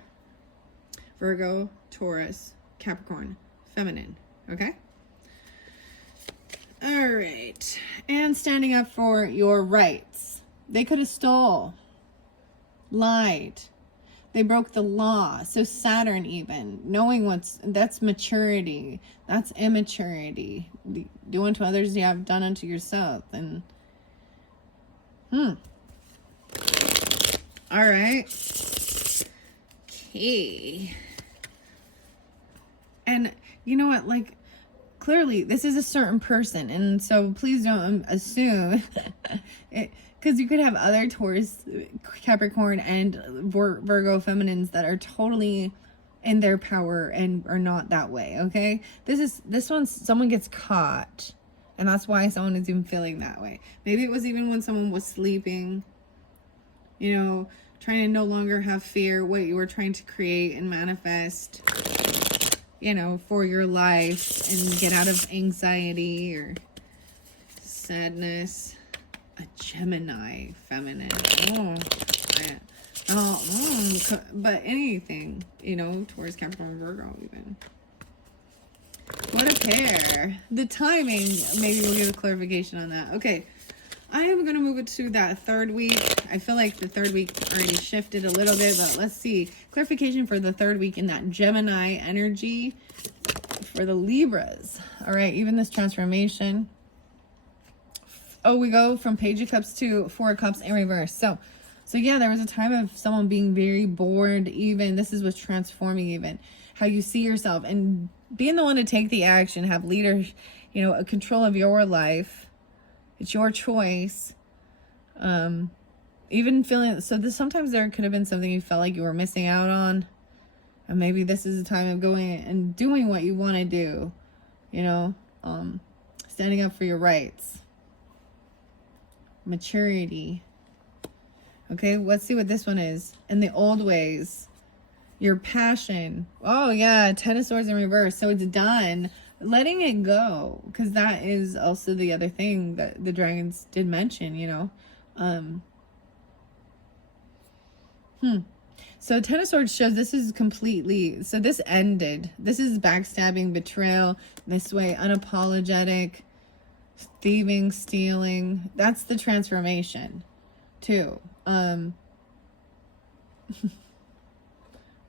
Virgo, Taurus, Capricorn, feminine. Okay? All right. And standing up for your rights. They could have stole, lied. They broke the law. So Saturn even, knowing that's maturity. That's immaturity. Do unto others you have done unto yourself. And, all right. Okay. And you know what, like, clearly this is a certain person. And so please don't assume it, because you could have other Taurus, Capricorn, and Virgo feminines that are totally in their power and are not that way, okay? This one, someone gets caught, and that's why someone is even feeling that way. Maybe it was even when someone was sleeping, you know, trying to no longer have fear, what you were trying to create and manifest, you know, for your life, and get out of anxiety or sadness. A Gemini feminine. But anything, you know, towards Capricorn, Virgo even. What a pair. The timing, maybe we'll get a clarification on that. Okay, I am going to move it to that third week. I feel like the third week already shifted a little bit, but let's see. Clarification for the third week in that Gemini energy for the Libras. All right, even this transformation. Oh, we go from Page of Cups to Four of Cups in reverse. So yeah, there was a time of someone being very bored even. This is what's transforming even. How you see yourself and being the one to take the action, have leader, you know, a control of your life. It's your choice. Even feeling, so this, sometimes there could have been something you felt like you were missing out on. And maybe this is the time of going and doing what you want to do. You know, standing up for your rights. Maturity. Okay, let's see what this one is. In the old ways, your passion. Oh yeah, Ten of Swords in reverse. So it's done. Letting it go, because that is also the other thing that the dragons did mention, you know. So Ten of Swords shows this is completely, so this ended. This is backstabbing, betrayal, this way, unapologetic, thieving, stealing. That's the transformation too.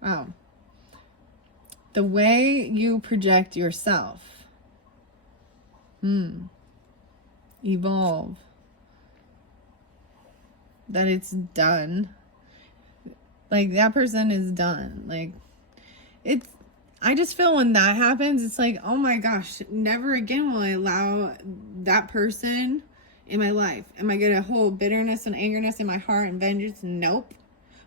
Wow. The way you project yourself. Evolve. That it's done. Like, that person is done. Like, it's, I just feel when that happens, it's like, oh my gosh, never again will I allow that person in my life. Am I going to hold bitterness and angerness in my heart and vengeance? Nope.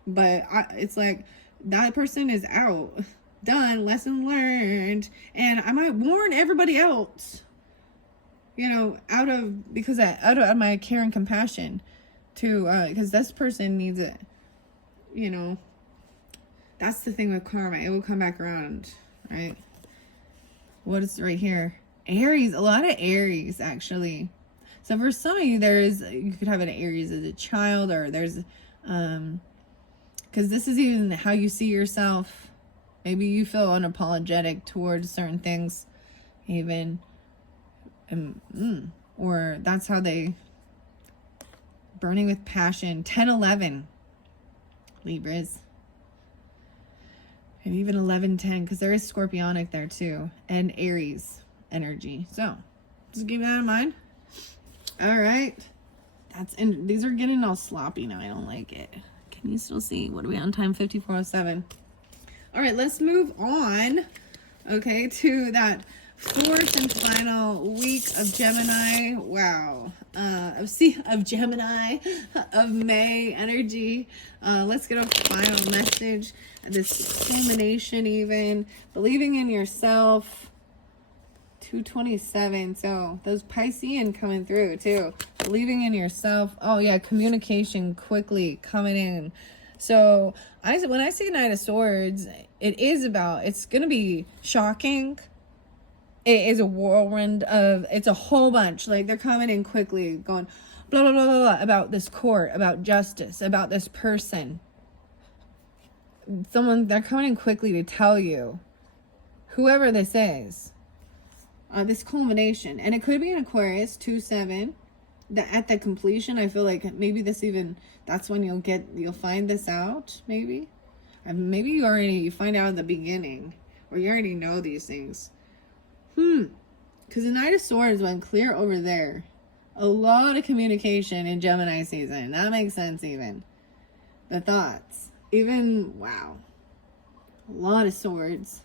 But it's like, that person is out. Done. Lesson learned. And I might warn everybody else, you know, out of my care and compassion to, because this person needs it. You know, that's the thing with karma. It will come back around, right? What is right here? Aries. A lot of Aries, actually. So for some of you, you could have an Aries as a child, or there's, because this is even how you see yourself. Maybe you feel unapologetic towards certain things, even, or that's how they, burning with passion. 10-11, Libras, and even 11-10, because there is Scorpionic there too, and Aries energy. So just keep that in mind. All right, these are getting all sloppy now. I don't like it. Can you still see? What are we on time? 54:07. All right, let's move on, okay, to that fourth and final week of Gemini. Wow. Of Gemini, of May energy. Let's get a final message. This culmination even. Believing in yourself. 227. So those Piscean coming through too. Believing in yourself. Oh yeah, communication quickly coming in. So when I say Knight of Swords, it's going to be shocking, it is a whirlwind of, it's a whole bunch. Like, they're coming in quickly, going blah, blah, blah, blah, blah, about this court, about justice, about this person. They're coming in quickly to tell you, whoever this is, this culmination. And it could be an Aquarius, 2-7. At the completion, I feel like maybe that's when you'll find this out, maybe. Maybe you find out in the beginning, or you already know these things. Because the Knight of Swords went clear over there. A lot of communication in Gemini season. That makes sense even. The thoughts. Even, wow. A lot of swords.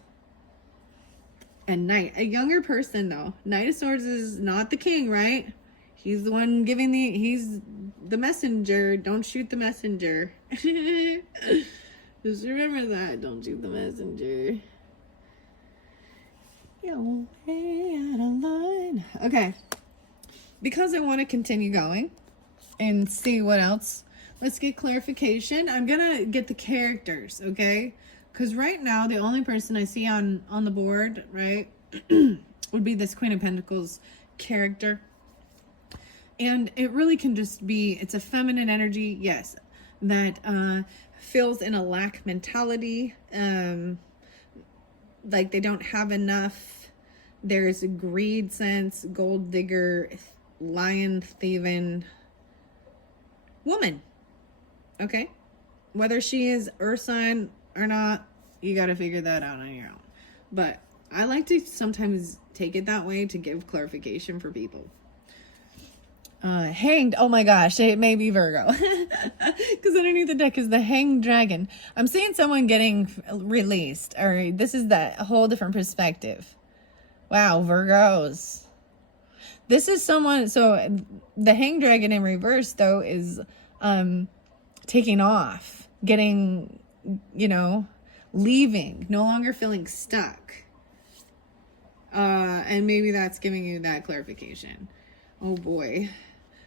And Knight. A younger person, though. Knight of Swords is not the king, right? He's the one he's the messenger. Don't shoot the messenger. Just remember that. Don't shoot the messenger. You're way out of line. Okay. Because I want to continue going and see what else. Let's get clarification. I'm going to get the characters, okay? Because right now, the only person I see on the board, right, would be this Queen of Pentacles character. And it really can just be, it's a feminine energy, yes, that feels in a lack mentality. Like they don't have enough. There's a greed sense, gold digger, lion thieving woman. Okay? Whether she is earth sign or not, you got to figure that out on your own. But I like to sometimes take it that way to give clarification for people. Hanged. Oh my gosh, it may be Virgo. Because underneath the deck is the Hanged Dragon. I'm seeing someone getting released. Or this is a whole different perspective. Wow, Virgos. This is someone, so the Hanged Dragon in reverse, though, is taking off. Getting, leaving. No longer feeling stuck. And maybe that's giving you that clarification. Oh boy.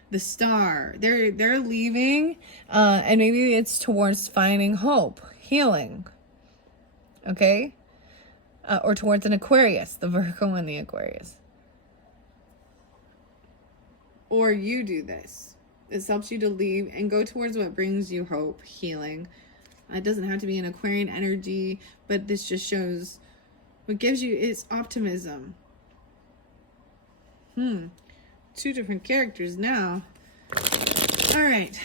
The Star. They're leaving, and maybe it's towards finding hope, healing. Okay? Or towards an Aquarius, the Virgo and the Aquarius. Or you do this. This helps you to leave and go towards what brings you hope, healing. It doesn't have to be an Aquarian energy, but this just shows what gives you is optimism. Two different characters now. All right.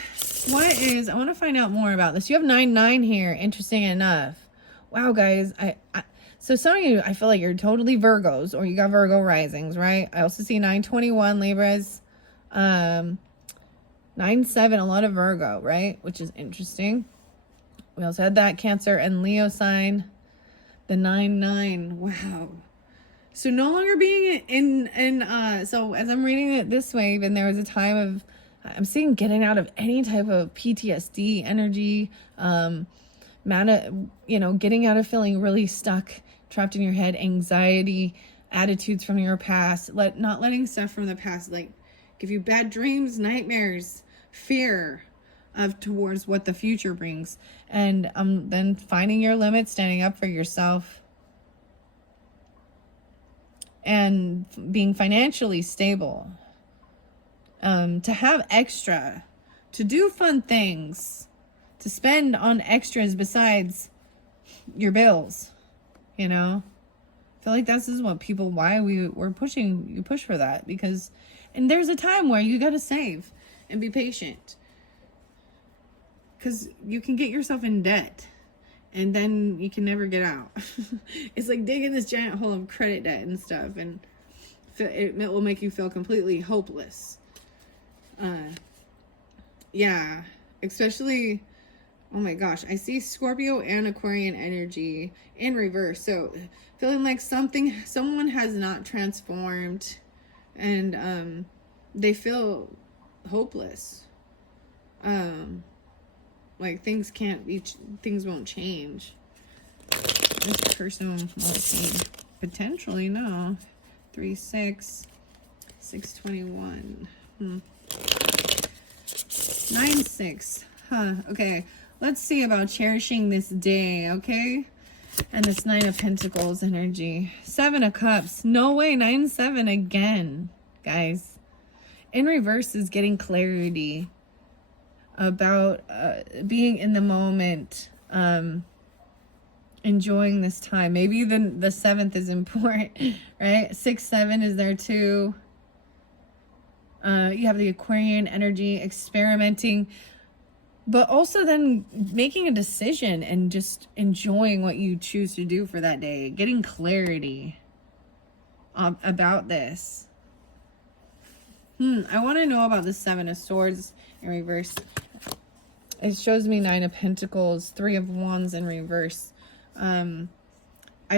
I want to find out more about this. You have 9-9 here. Interesting enough. Wow, guys. So some of you, I feel like you're totally Virgos, or you got Virgo risings, right? I also see 9-21 Libras. 9-7, a lot of Virgo, right? Which is interesting. We also had that Cancer and Leo sign. The 9-9. Wow. So no longer being so as I'm reading it this way, even there was a time of, I'm seeing getting out of any type of PTSD energy, getting out of feeling really stuck, trapped in your head, anxiety, attitudes from your past, not letting stuff from the past, like give you bad dreams, nightmares, fear of towards what the future brings. And then finding your limits, standing up for yourself, and being financially stable, to have extra, to do fun things, to spend on extras besides your bills, I feel like this is what why we're pushing, you push for that, because, and there's a time where you got to save and be patient, because you can get yourself in debt. And then you can never get out. It's like digging this giant hole of credit debt and stuff. And it will make you feel completely hopeless. Yeah. Especially, oh my gosh. I see Scorpio and Aquarian energy in reverse. So feeling like someone has not transformed. And they feel hopeless. Like things won't change. This person won't change. Potentially, no. 3-6, 6-21. 9-6. Okay. Let's see about cherishing this day, okay? And this Nine of Pentacles energy. Seven of Cups. No way. 9-7 again, guys. In reverse is getting clarity about being in the moment, enjoying this time. Maybe the 7th is important, right? 6-7 is there too. You have the Aquarian energy, experimenting, but also then making a decision and just enjoying what you choose to do for that day. Getting clarity about this. I want to know about the 7 of Swords in reverse. It shows me 9 of Pentacles, 3 of Wands in reverse. I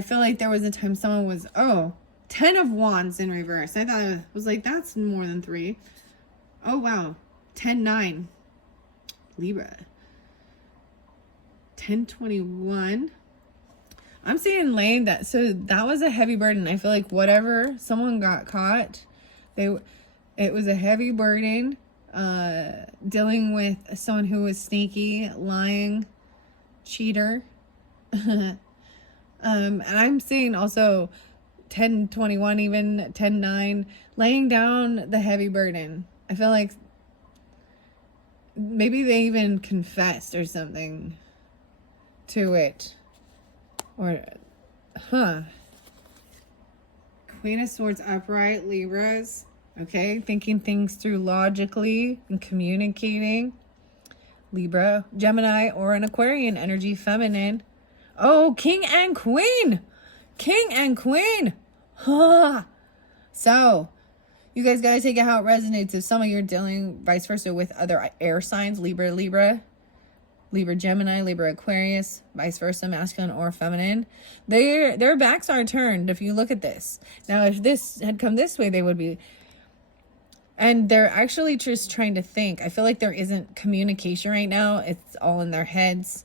feel like there was a time someone was, 10 of Wands in reverse. I thought, I was like, that's more than 3. Oh, wow. 10-9. Libra. 10-21. I'm seeing laying that. So that was a heavy burden. I feel like whatever someone got caught, it was a heavy burden. Dealing with someone who was sneaky, lying, cheater. And I'm seeing also 10-21, even 10-9, laying down the heavy burden. I feel like maybe they even confessed or something to it. Or, Queen of Swords upright, Libras. Okay, thinking things through logically and communicating. Libra, Gemini, or an Aquarian energy, feminine. Oh, King and Queen. King and Queen. So, you guys got to take it how it resonates. If some of you are dealing vice versa with other air signs, Libra, Gemini, Libra, Aquarius, vice versa, masculine or feminine, their backs are turned if you look at this. Now, if this had come this way, they would be... And they're actually just trying to think. I feel like there isn't communication right now. It's all in their heads.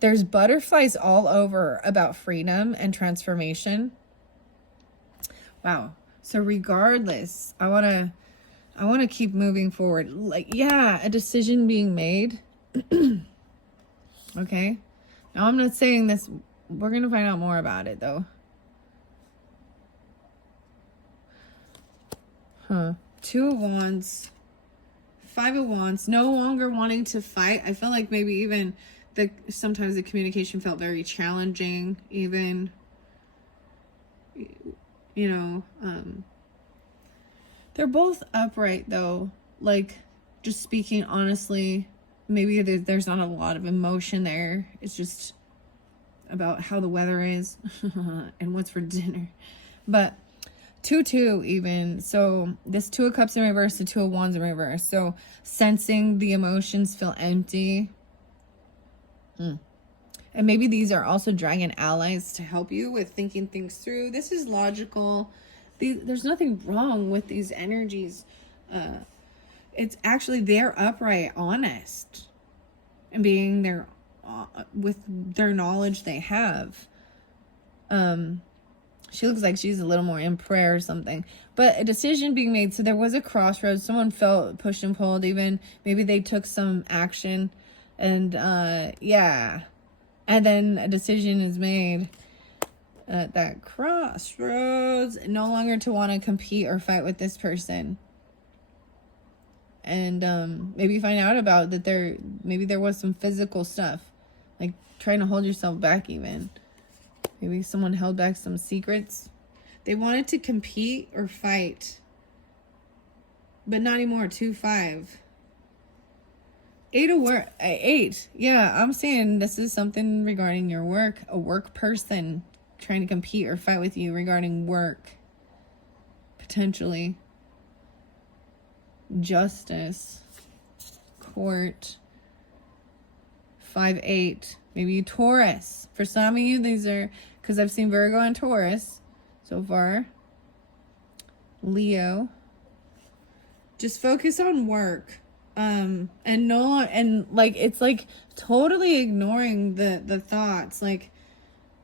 There's butterflies all over about freedom and transformation. Wow. So regardless, I want to keep moving forward. Like, yeah, a decision being made. Okay. Now I'm not saying this. We're going to find out more about it though. 2 of Wands, 5 of Wands, no longer wanting to fight. I feel like maybe even sometimes the communication felt very challenging, even, you know, they're both upright though, like just speaking honestly. Maybe there's not a lot of emotion there. It's just about how the weather is and what's for dinner. But 2-2 even. So this 2 of Cups in reverse, the 2 of Wands in reverse. So sensing the emotions feel empty. And maybe these are also dragon allies to help you with thinking things through. This is logical. There's nothing wrong with these energies. It's actually they're upright, honest, and being there with their knowledge they have. She looks like she's a little more in prayer or something. But a decision being made. So there was a crossroads. Someone felt pushed and pulled even. Maybe they took some action. And, yeah. And then a decision is made at that crossroads. No longer to want to compete or fight with this person. And maybe find out about that maybe there was some physical stuff. Like trying to hold yourself back even. Maybe someone held back some secrets. They wanted to compete or fight. But not anymore. 2-5. 8. Yeah, I'm saying this is something regarding your work. A work person trying to compete or fight with you regarding work. Potentially. Justice. Court. 5-8. Maybe Taurus. For some of you, these are... Because I've seen Virgo and Taurus so far. Leo. Just focus on work. And like, it's like totally ignoring the thoughts. Like,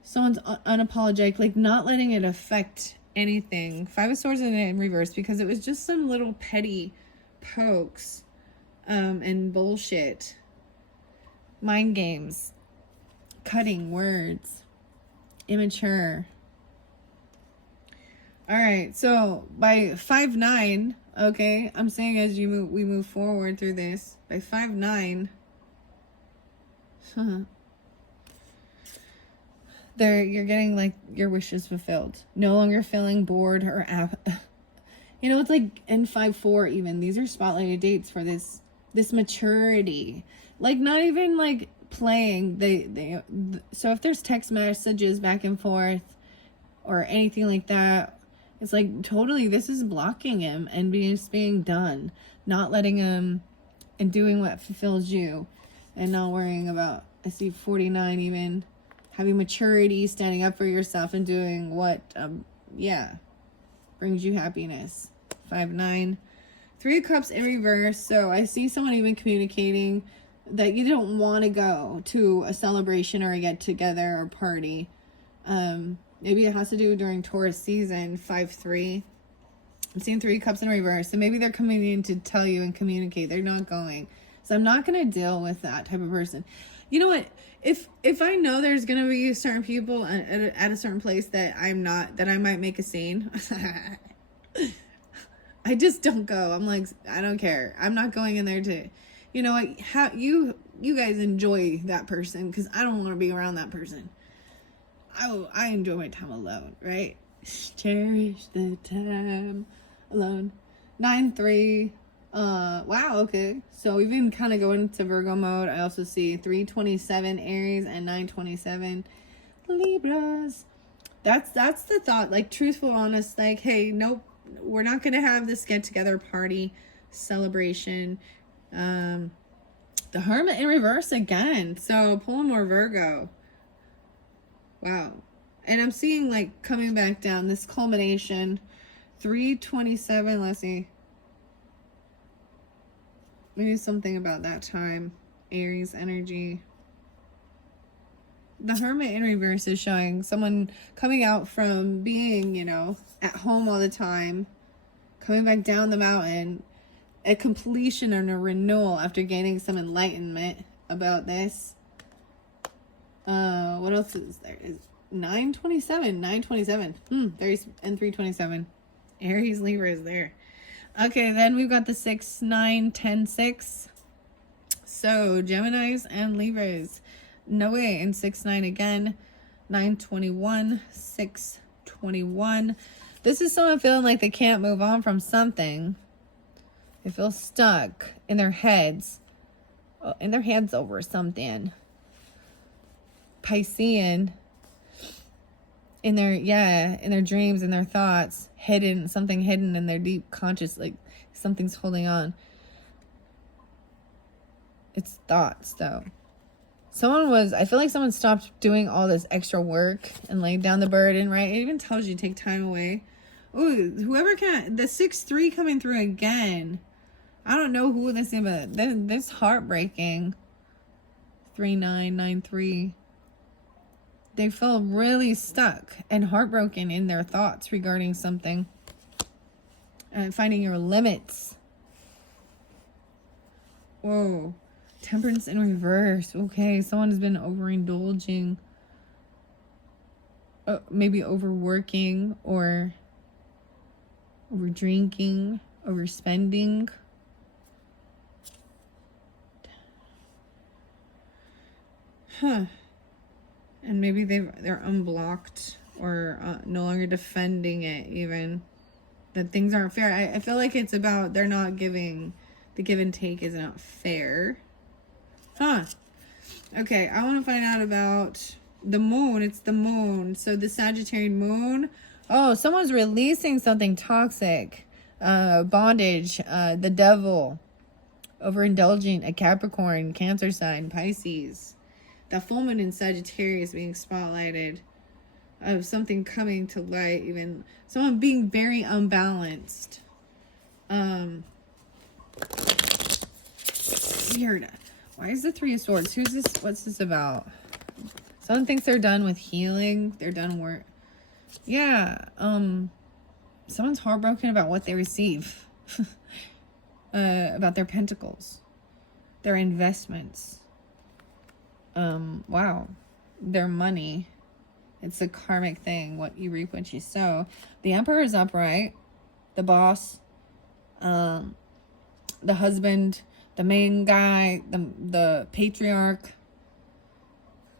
someone's unapologetic. Like, not letting it affect anything. 5 of Swords in reverse. Because it was just some little petty pokes. And bullshit. Mind games. Cutting words. immature. All right, so by 5-9, okay, I'm saying as we move forward through this, by 5-9, you're getting like your wishes fulfilled. No longer feeling bored or it's like in 5-4 even. These are spotlighted dates for this maturity. Like not even like playing. So if there's text messages back and forth or anything like that, it's like totally this is blocking him and being done, not letting him and doing what fulfills you, and not worrying about. I see 49 even. Having maturity, standing up for yourself, and doing what, brings you happiness. 5-9. 3 of Cups in reverse. So I see someone even communicating that you don't want to go to a celebration or a get-together or party. Maybe it has to do during Taurus season. 5-3. I'm seeing 3 Cups in reverse. So maybe they're coming in to tell you and communicate. They're not going. So I'm not going to deal with that type of person. You know what? If I know there's going to be certain people at a certain place that I might make a scene, I just don't go. I'm like, I don't care. I'm not going in there to, you know what? How you guys enjoy that person, because I don't want to be around that person. I enjoy my time alone, right? Cherish the time alone. 9-3. Wow, okay. So we've been kind of going into Virgo mode. I also see 327 Aries and 927 Libras. That's the thought, like truthful, honest, like, hey, nope, we're not gonna have this get together party celebration. The Hermit in reverse again. So pulling more Virgo. Wow. And I'm seeing like coming back down this culmination. 327, let's see. Maybe something about that time. Aries energy. The Hermit in reverse is showing someone coming out from being, at home all the time, coming back down the mountain, a completion and a renewal after gaining some enlightenment about this. What else is there? Is 927. There's and 327. Aries Libra is there. Okay, then we've got the 6, 9, 10, 6. So Geminis and Libras. No way in 6-9 again. 9-21, 6-21. This is someone feeling like they can't move on from something. They feel stuck in their heads. In their heads over something. Piscean. In their dreams, in their thoughts. Something hidden in their deep conscious, like something's holding on. It's thoughts though. I feel like someone stopped doing all this extra work and laid down the burden, right? It even tells you take time away. Ooh, whoever can, the 6-3 coming through again. I don't know who this is, but this heartbreaking. 3-9, 9-3. They feel really stuck and heartbroken in their thoughts regarding something. And finding your limits. Whoa. Temperance in reverse. Okay, someone has been overindulging. Maybe overworking or overdrinking, overspending. And maybe they're unblocked or no longer defending it even. That things aren't fair. I feel like it's about they're not giving. The give and take is not fair. Okay, I want to find out about the moon. It's the moon. So the Sagittarian moon. Oh, someone's releasing something toxic. Bondage. The devil. Overindulging. A Capricorn. Cancer sign. Pisces. The full moon in Sagittarius being spotlighted. Of something coming to light. Even someone being very unbalanced. Weird. Why is the 3 of Swords? Who's this? What's this about? Someone thinks they're done with healing. They're done work. Yeah. Someone's heartbroken about what they receive. About their pentacles. Their investments. Wow. Their money. It's a karmic thing. What you reap, what you sow. The Emperor is upright. The boss. The husband. The main guy. The patriarch.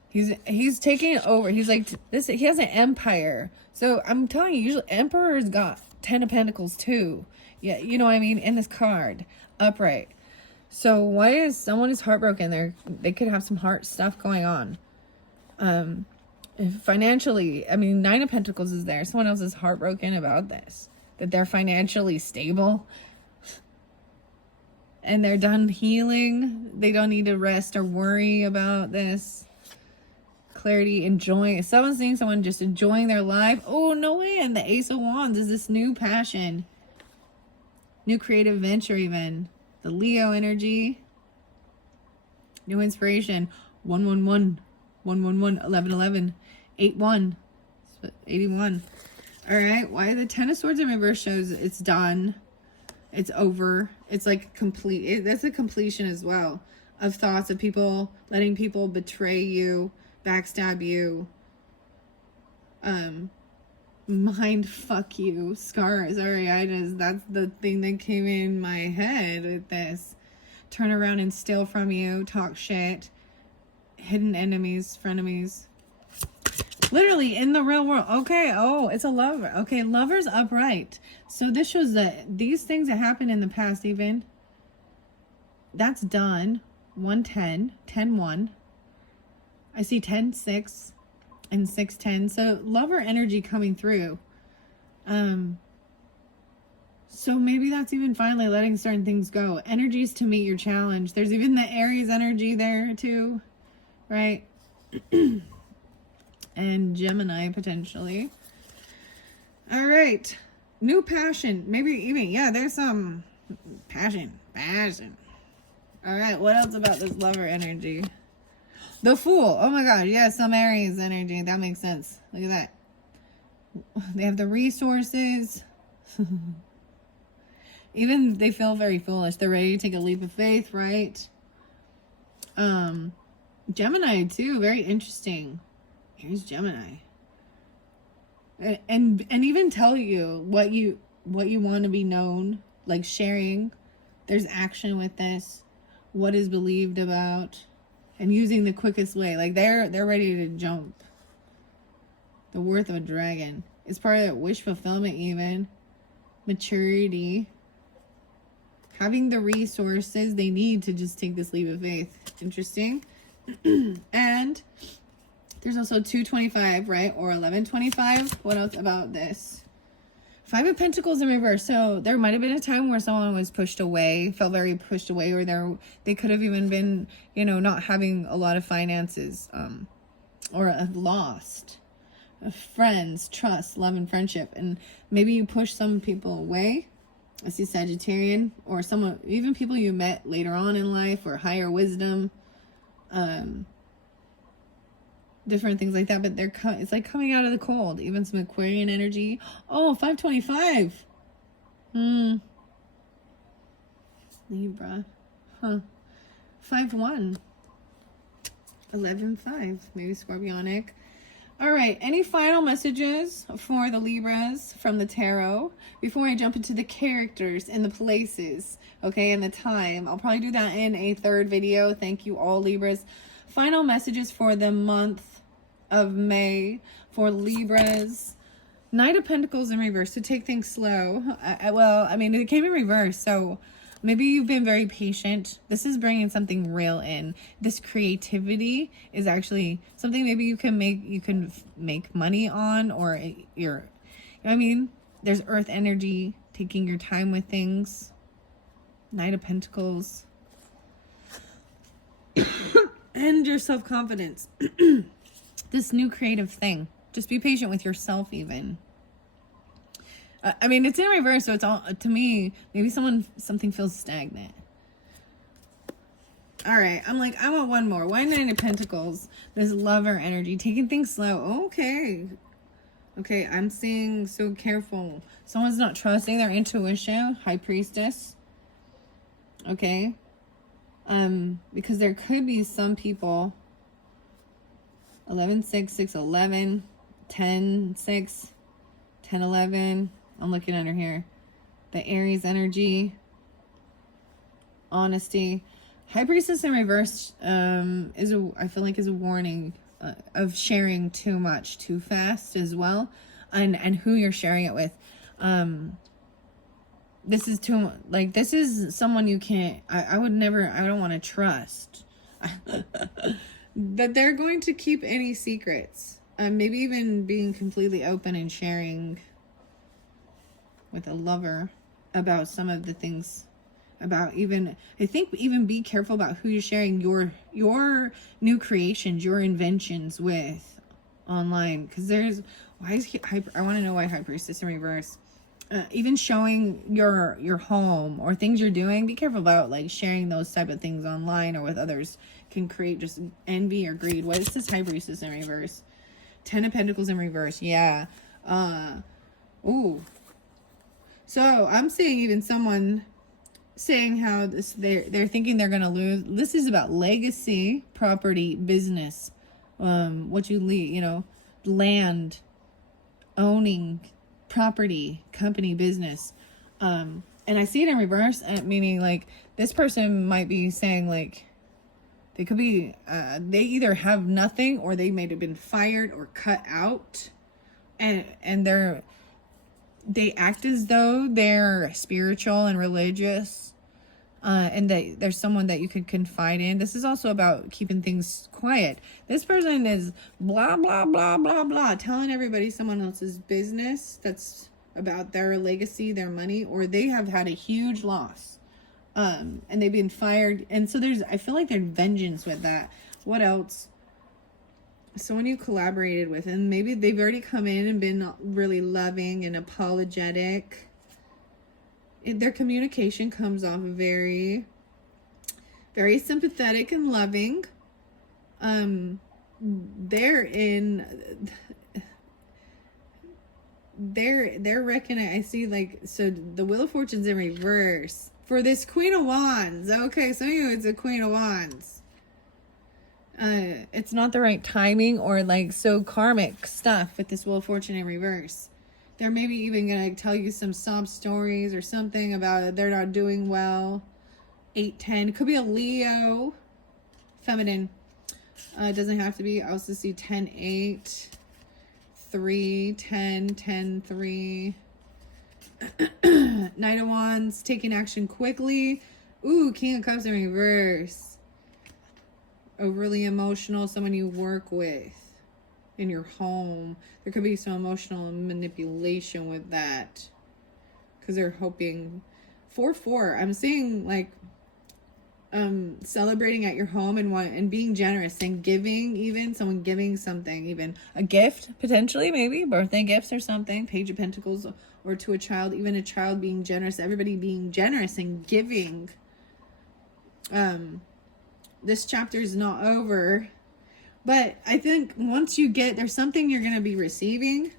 He's taking over. He's like this. He has an empire. So I'm telling you, usually Emperor's got 10 of Pentacles too. Yeah, you know what I mean? In this card, upright. So why is someone is heartbroken? They could have some heart stuff going on. Financially, I mean, 9 of Pentacles is there. Someone else is heartbroken about this, that they're financially stable and they're done healing. They don't need to rest or worry about this. Clarity, enjoying. Someone's seeing someone just enjoying their life. Oh, no way. And the Ace of Wands is this new passion, new creative venture, even the Leo energy, new inspiration. 111, 111, 1111, 81, 81. All right. Why the 10 of Swords in reverse shows it's done. It's over. It's like complete. That's a completion as well of thoughts of people, letting people betray you, backstab you, mind fuck you, scars, ariatas. That's the thing that came in my head with this. Turn around and steal from you, talk shit, hidden enemies, frenemies. Literally in the real world. Okay, oh, it's a lover. Okay, lover's upright. So this shows that these things that happened in the past, even, that's done. 110, 10-1. I see 10-6 and 6-10. So lover energy coming through. So maybe that's even finally letting certain things go. Energies to meet your challenge. There's even the Aries energy there too, right? And Gemini potentially. All right. New passion. Maybe even, yeah, there's some passion. All right. What else about this lover energy? The Fool. Oh my God. Yeah, some Aries energy. That makes sense. Look at that. They have the resources. Even they feel very foolish. They're ready to take a leap of faith, right? Gemini too. Very interesting. Here's Gemini. And even tell you what you want to be known, like sharing. There's action with this. What is believed about, and using the quickest way. Like they're ready to jump. The worth of a dragon. It's part of that wish fulfillment, even maturity. Having the resources they need to just take this leap of faith. Interesting. And there's also 225, right? Or 1125. What else about this? 5 of Pentacles in reverse. So there might have been a time where someone was pushed away, felt very pushed away, or they could have even been, you know, not having a lot of finances, or have lost friends, trust, love, and friendship. And maybe you push some people away. I see Sagittarian, or someone, even people you met later on in life, or higher wisdom, different things like that. But it's like coming out of the cold. Even some Aquarian energy. Oh, 525. Libra. Huh. 5-1. 11-5. Maybe Scorpionic. All right, any final messages for the Libras from the tarot before I jump into the characters and the places, okay, and the time? I'll probably do that in a third video. Thank you all, Libras. Final messages for the month of May for Libras. Knight of Pentacles in reverse, so take things slow. Well, I mean, it came in reverse, so maybe you've been very patient. This is bringing something real in. This creativity is actually something maybe you can make money on, or you know what I mean? There's earth energy, taking your time with things. Knight of Pentacles. And your self-confidence. This new creative thing. Just be patient with yourself even. I mean, it's in reverse, so it's all, to me, maybe something feels stagnant. All right, I'm like, I want one more. Why Nine of Pentacles? This lover energy, taking things slow. Okay. Okay, I'm seeing, so careful. Someone's not trusting their intuition. High Priestess. Okay. Because there could be some people. 11-6, 6-11. 10, 6, 10, 11. I'm looking under here. The Aries energy. Honesty. High Priestess in reverse I feel like is a warning of sharing too much too fast as well, and who you're sharing it with. This is too, like, this is someone you can't, I would never, I don't want to trust that they're going to keep any secrets. Maybe even being completely open and sharing with a lover about some of the things, about even, I think even be careful about who you're sharing your new creations, your inventions with online. Because there's, why is I want to know why High Priestess in reverse. Even showing your home or things you're doing, be careful about like sharing those type of things online or with others. Can create just envy or greed. What is this High Priestess in reverse? 10 of Pentacles in reverse. Yeah. Ooh. So I'm seeing even someone saying how this they're thinking they're gonna lose. This is about legacy, property, business, what you leave, you know, land, owning, property, company, business, and I see it in reverse, meaning like this person might be saying like they could be they either have nothing or they may have been fired or cut out, and they act as though they're spiritual and religious, and that there's someone that you could confide in. This is also about keeping things quiet. This person is blah, blah, blah, blah, blah, telling everybody someone else's business that's about their legacy, their money, or they have had a huge loss, and they've been fired. And so I feel like there's vengeance with that. What else? Someone you collaborated with, and maybe they've already come in and been really loving and apologetic. Their communication comes off very, very sympathetic and loving. They're reckoning. I see, like, so the Wheel of Fortune's in reverse for this Queen of Wands. Okay, some of you, it's a Queen of Wands. It's not the right timing, or like so karmic stuff with this Wheel of Fortune in reverse. They're maybe even gonna tell you some sob stories or something about they're not doing well. 8-10 could be a Leo, feminine. It doesn't have to be. I also see 10-8, 3-10, 10-3. Knight of Wands, taking action quickly. Ooh, King of Cups in reverse. Overly emotional, someone you work with in your home. There could be some emotional manipulation with that, because they're hoping 4-4. I'm seeing like celebrating at your home and being generous and giving, even someone giving something, even a gift, potentially, maybe birthday gifts or something, Page of Pentacles, or to a child, even a child being generous, everybody being generous and giving. This chapter is not over, but I think once you get, there's something you're going to be receiving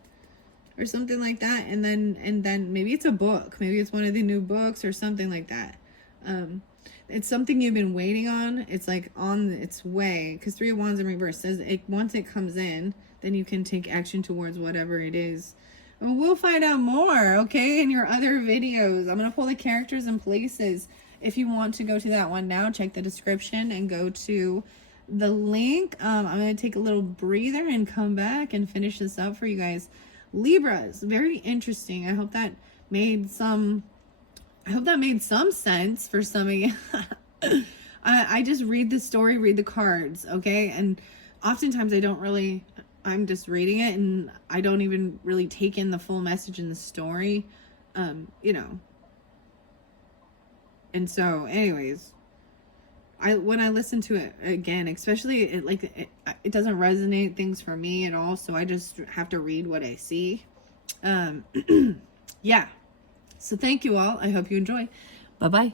or something like that. And then maybe it's a book, maybe it's one of the new books or something like that. It's something you've been waiting on. It's like on its way, because 3 of Wands in reverse says once it comes in, then you can take action towards whatever it is. And we'll find out more, okay, in your other videos. I'm going to pull the characters and places. If you want to go to that one now, check the description and go to the link. I'm going to take a little breather and come back and finish this up for you guys. Libras, very interesting. I hope that made some sense for some of you. I just read the story, read the cards, okay? And oftentimes I'm just reading it and I don't even really take in the full message in the story, you know. And so anyways, when I listen to it again, especially it doesn't resonate things for me at all. So I just have to read what I see. Yeah. So thank you all. I hope you enjoy. Bye-bye.